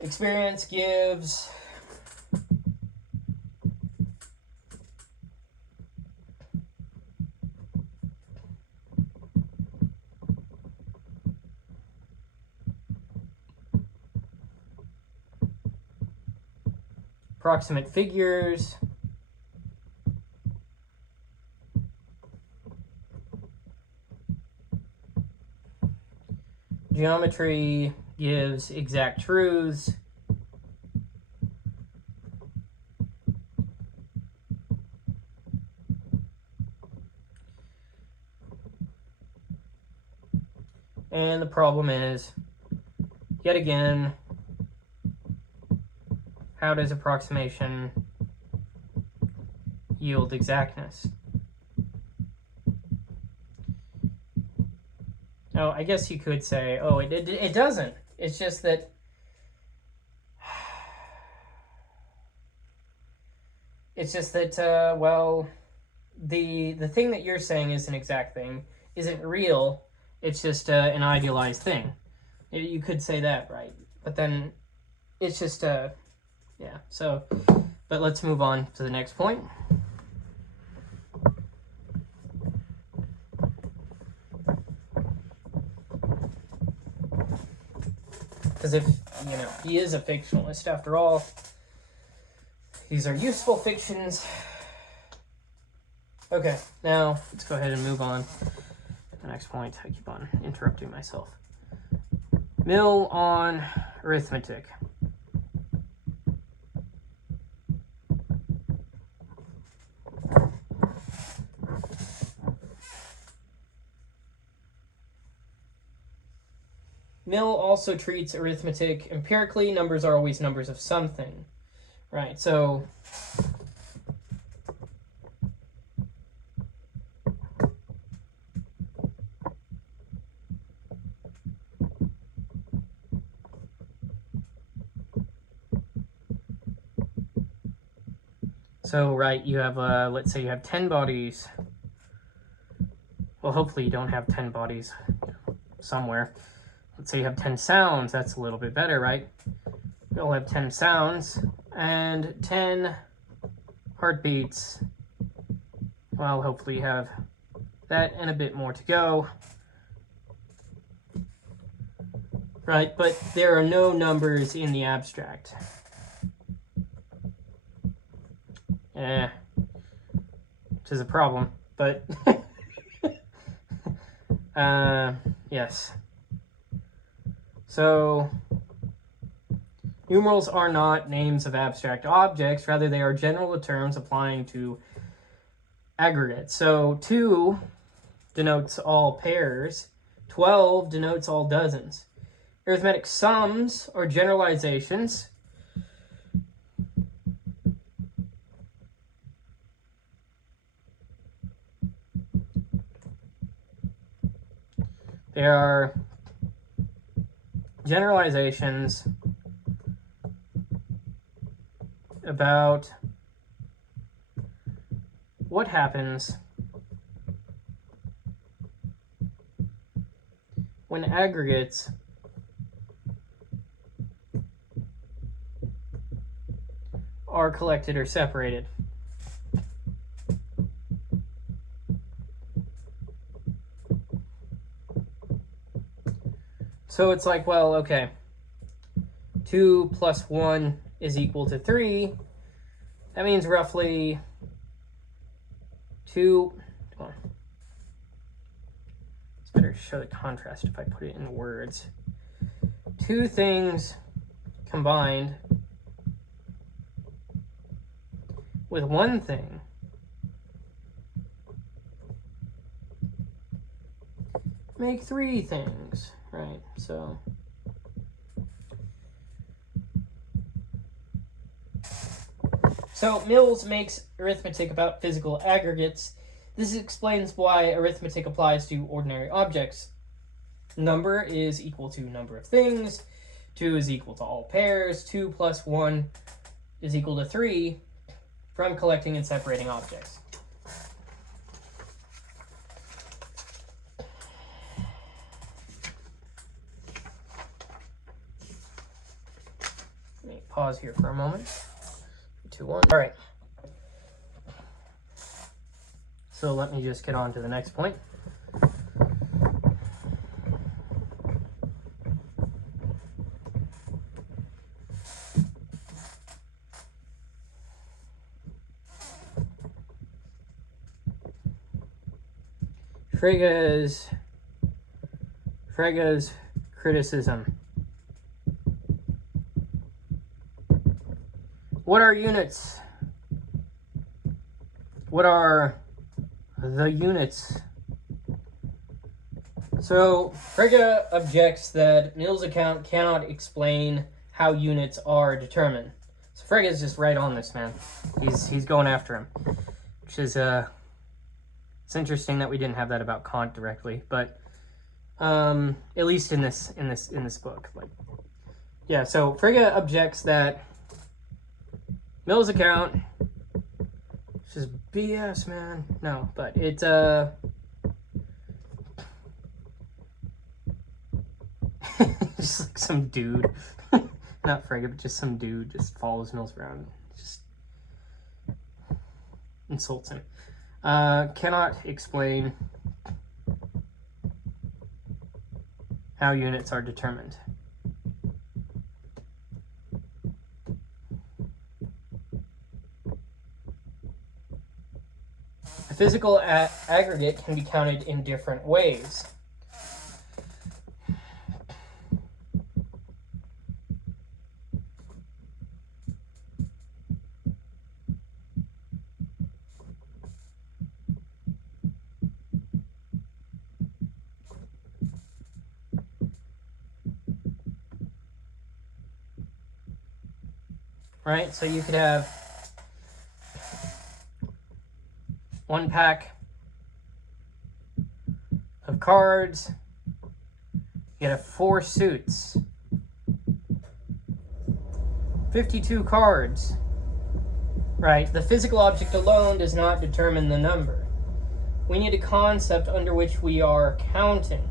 experience gives approximate figures, geometry gives exact truths, and the problem is, yet again, how does approximation yield exactness? Oh, I guess you could say, oh, it doesn't. It's just that well, the thing that you're saying is an exact thing isn't real, It's just an idealized thing. You could say that, right? But then it's just yeah. So, but let's move on to the next point. Because if, you know, he is a fictionalist after all, these are useful fictions. Okay, now let's go ahead and move on to the next point. I keep on interrupting myself. Mill on arithmetic. Mill also treats arithmetic empirically. Numbers are always numbers of something, right? So right, you have, let's say you have 10 bodies. Well, hopefully you don't have 10 bodies somewhere. Let's say you have 10 sounds. That's a little bit better, right? You'll have 10 sounds and 10 heartbeats. Well, hopefully you have that and a bit more to go. Right, but there are no numbers in the abstract. Which is a problem, but yes. So, numerals are not names of abstract objects, rather they are general terms applying to aggregates. So 2 denotes all pairs, 12 denotes all dozens. Arithmetic sums are generalizations. They are generalizations about what happens when aggregates are collected or separated. So it's like, well, okay, 2 plus 1 is equal to 3. That means roughly 2, well, it's better to show the contrast if I put it in words. 2 things combined with 1 thing make 3 things, right? So Mills makes arithmetic about physical aggregates. This explains why arithmetic applies to ordinary objects. Number is equal to number of things. 2 is equal to all pairs. 2 plus 1 is equal to 3 from collecting and separating objects. Let me pause here for a moment. 2, 1. All right. So let me just get on to the next point. Frege's criticism. What are units? What are the units? So Frege objects that Mills' account cannot explain how units are determined. So Frege is just right on this, man. He's going after him, which is it's interesting that we didn't have that about Kant directly, but at least in this book, like, yeah. So Frege objects that Mills' account, which is BS, man. No, but it Just like some dude, not Frege, but just some dude just follows Mills around, just insults him. Cannot explain how units are determined. A physical aggregate can be counted in different ways. Right, so you could have one pack of cards, you have 4 suits, 52 cards, right? The physical object alone does not determine the number. We need a concept under which we are counting.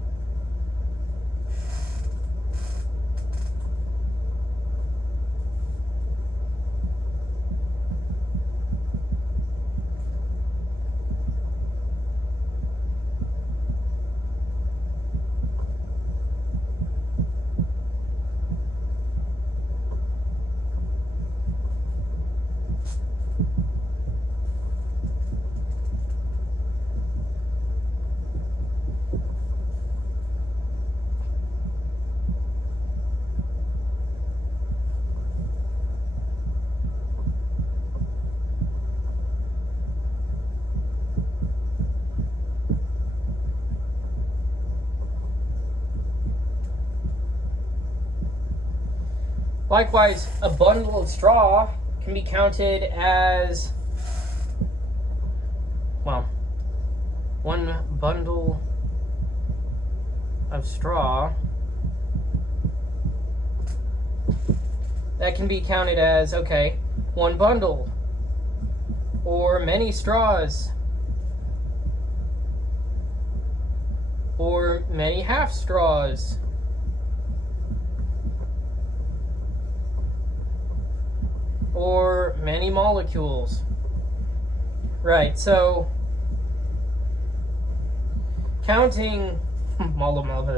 Likewise, a bundle of straw can be counted as, well, one bundle of straw, that can be counted as, okay, one bundle, or many straws, or many half straws, or many molecules. Right, so counting molecules.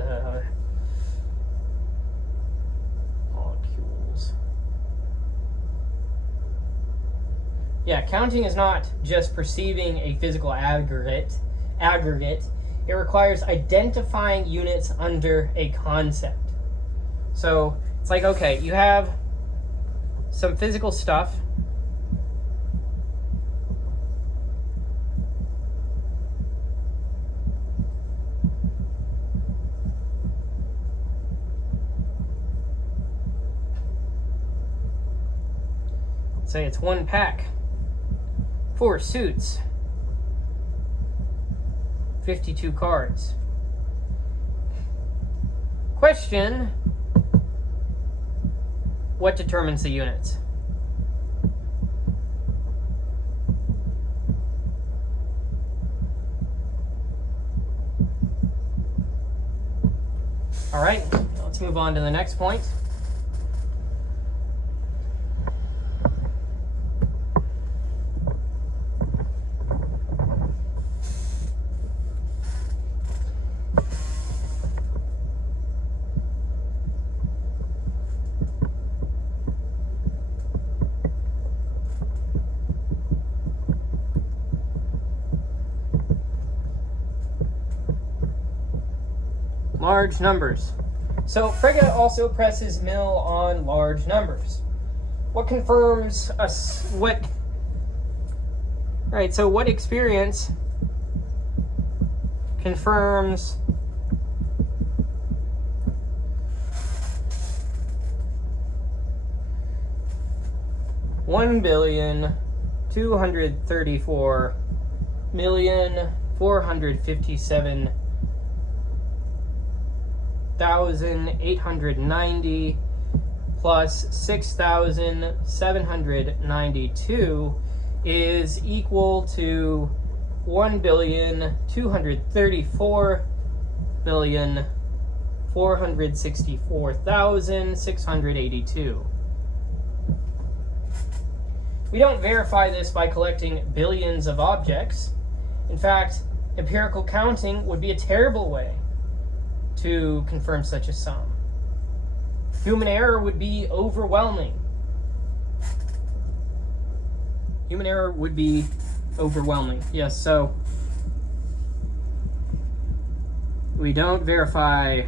Yeah, counting is not just perceiving a physical aggregate. It requires identifying units under a concept. So it's like, okay, you have some physical stuff, say it's one pack, 4 suits, 52 cards. Question: what determines the units? All right, let's move on to the next point. Large numbers. So Frege also presses Mill on large numbers. What confirms us? What? Right. So what experience confirms $1,234,457,890 plus 6,792 is equal to 1,234,457,890 464,682. We don't verify this by collecting billions of objects. In fact, empirical counting would be a terrible way to confirm such a sum. Human error would be overwhelming. Human error would be overwhelming. Yes, so we don't verify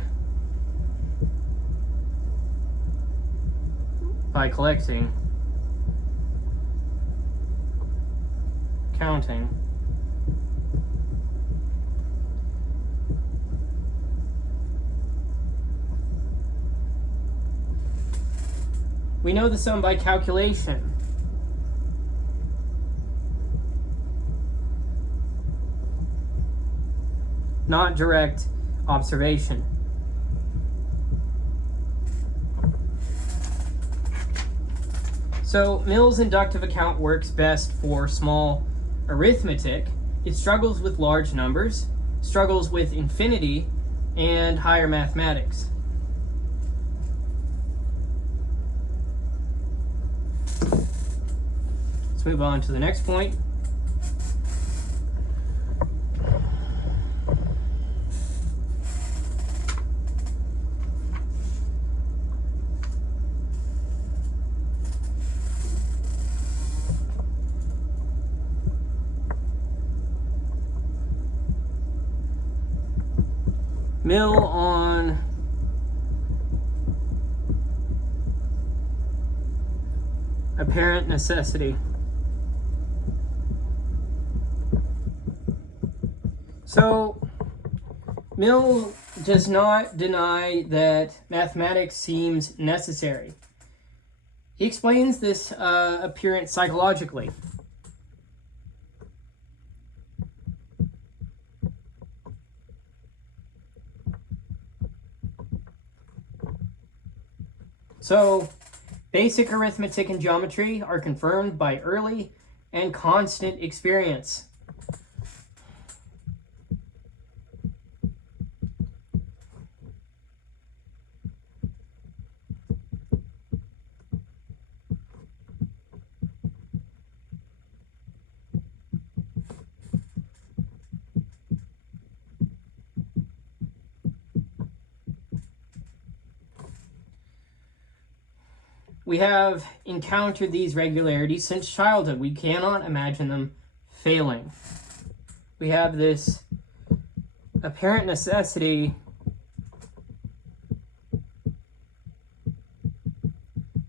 by collecting, counting, we know the sum by calculation. Not direct observation. So Mill's inductive account works best for small arithmetic. It struggles with large numbers, struggles with infinity, and higher mathematics. Let's move on to the next point. Mill on apparent necessity. So, Mill does not deny that mathematics seems necessary. He explains this appearance psychologically. So, basic arithmetic and geometry are confirmed by early and constant experience. We have encountered these regularities since childhood. We cannot imagine them failing. We have this apparent necessity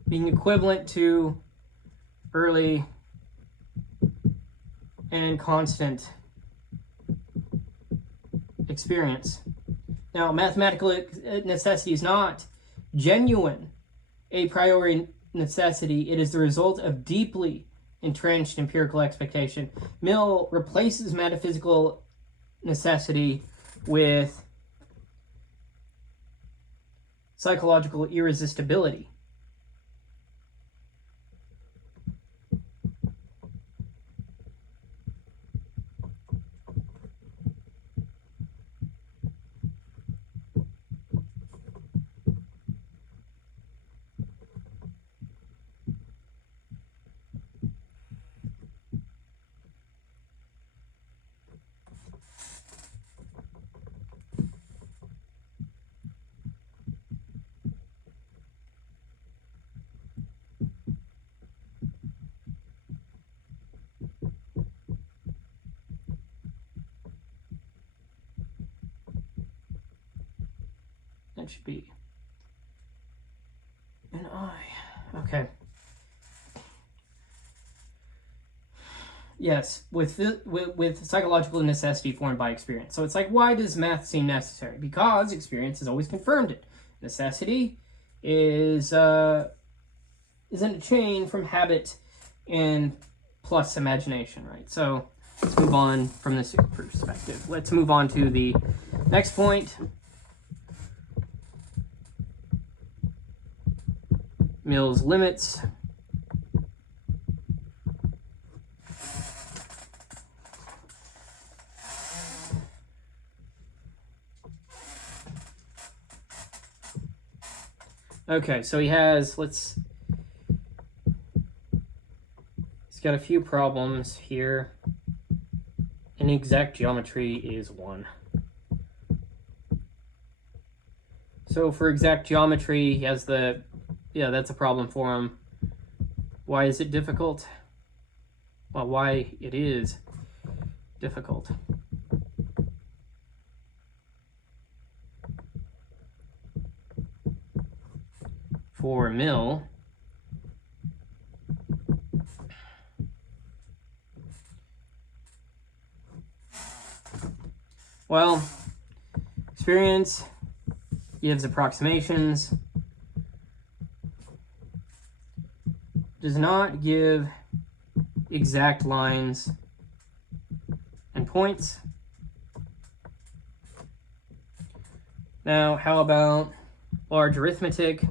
being equivalent to early and constant experience. Now, mathematical necessity is not genuine a priori necessity. It is the result of deeply entrenched empirical expectation. Mill replaces metaphysical necessity with psychological irresistibility. That should be an I. Okay. Yes, with psychological necessity formed by experience. So it's like, why does math seem necessary? Because experience has always confirmed it. Necessity is in a chain from habit and plus imagination, right? So let's move on from this perspective. Let's move on to the next point. Mill's limits. Okay, so he has, he's got a few problems here. And exact geometry is one. So for exact geometry, he has that's a problem for him. Why is it difficult? Well, why it is difficult. For Mill, well, experience gives approximations, does not give exact lines and points. Now, how about large arithmetic?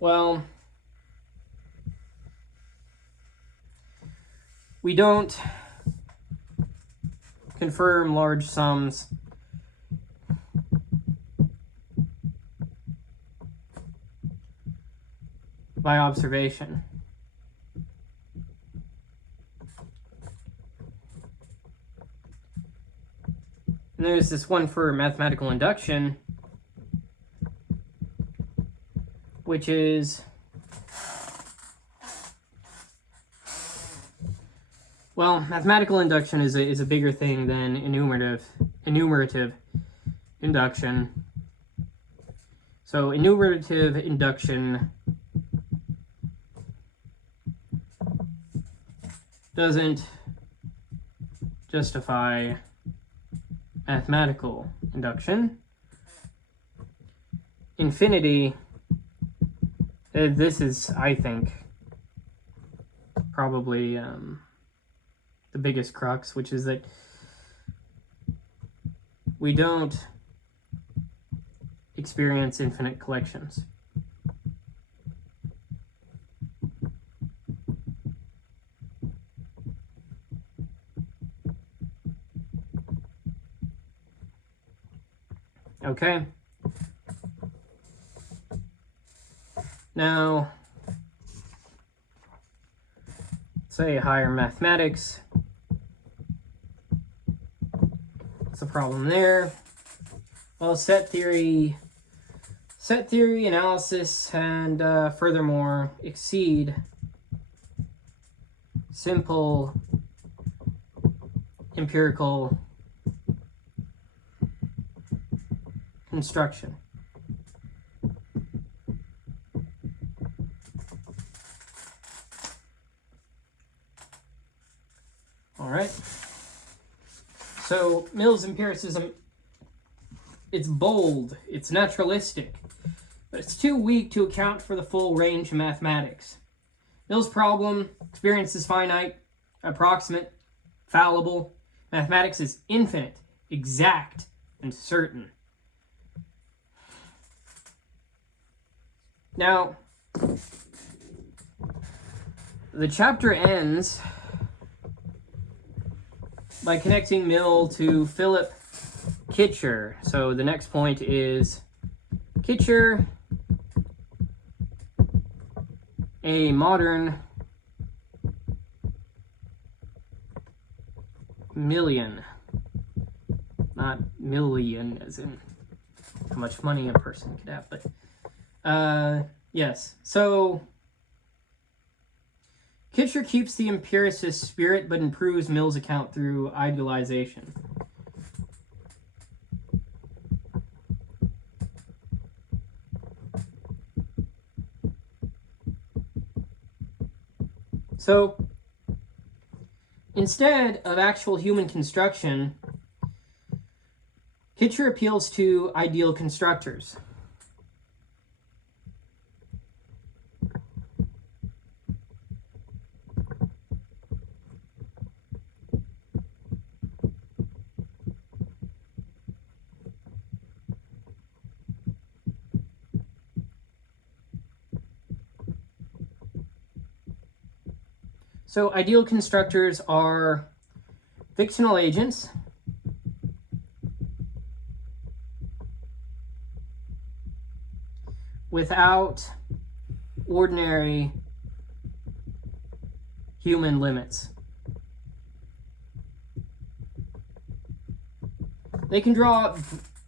Well, we don't confirm large sums by observation. And there's this one for mathematical induction, which is, well, mathematical induction is a bigger thing than enumerative induction. So enumerative induction doesn't justify mathematical induction. Infinity, this is, I think, probably the biggest crux, which is that we don't experience infinite collections. Okay. Now, say higher mathematics. What's the problem there? Well, set theory analysis and furthermore exceed simple empirical construction. All right. So Mill's empiricism, it's bold, it's naturalistic, but it's too weak to account for the full range of mathematics. Mill's problem, experience is finite, approximate, fallible. Mathematics is infinite, exact, and certain. Now, the chapter ends by connecting Mill to Philip Kitcher. So the next point is Kitcher, a modern million, not million as in how much money a person could have, but yes. So Kitcher keeps the empiricist spirit but improves Mill's account through idealization. So instead of actual human construction, Kitcher appeals to ideal constructors. So ideal constructors are fictional agents without ordinary human limits. They can draw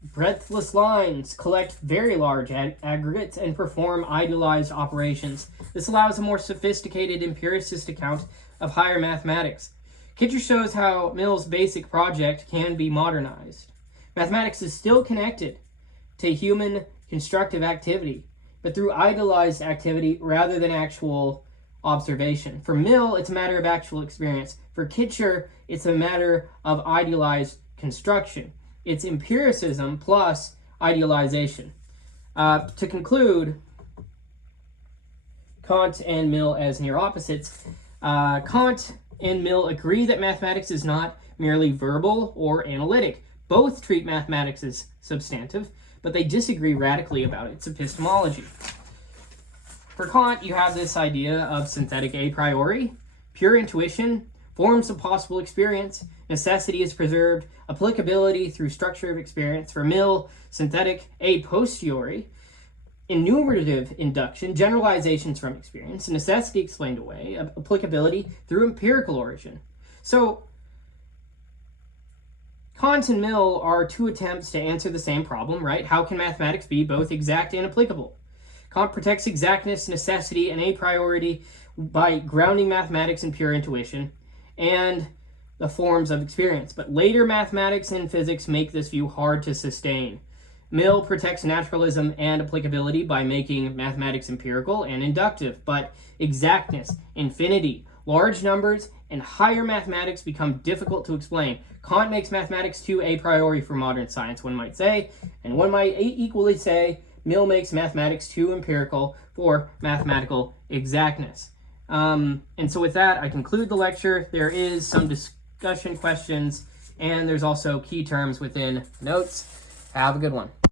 breadthless lines, collect very large aggregates, and perform idealized operations. This allows a more sophisticated empiricist account of higher mathematics. Kitcher shows how Mill's basic project can be modernized. Mathematics is still connected to human constructive activity, but through idealized activity rather than actual observation. For Mill, it's a matter of actual experience. For Kitcher, it's a matter of idealized construction. It's empiricism plus idealization. To conclude, Kant and Mill as near opposites. Kant and Mill agree that mathematics is not merely verbal or analytic. Both treat mathematics as substantive, but they disagree radically about its epistemology. For Kant, you have this idea of synthetic a priori, pure intuition, forms of possible experience, necessity is preserved, applicability through structure of experience. For Mill, synthetic a posteriori, enumerative induction, generalizations from experience, necessity explained away, applicability through empirical origin. So, Kant and Mill are two attempts to answer the same problem, right? How can mathematics be both exact and applicable? Kant protects exactness, necessity, and a priority by grounding mathematics in pure intuition and the forms of experience. But later mathematics and physics make this view hard to sustain. Mill protects naturalism and applicability by making mathematics empirical and inductive, but exactness, infinity, large numbers, and higher mathematics become difficult to explain. Kant makes mathematics too a priori for modern science, one might say, and one might equally say Mill makes mathematics too empirical for mathematical exactness. And so with that, I conclude the lecture. There is some discussion questions, and there's also key terms within notes. Have a good one.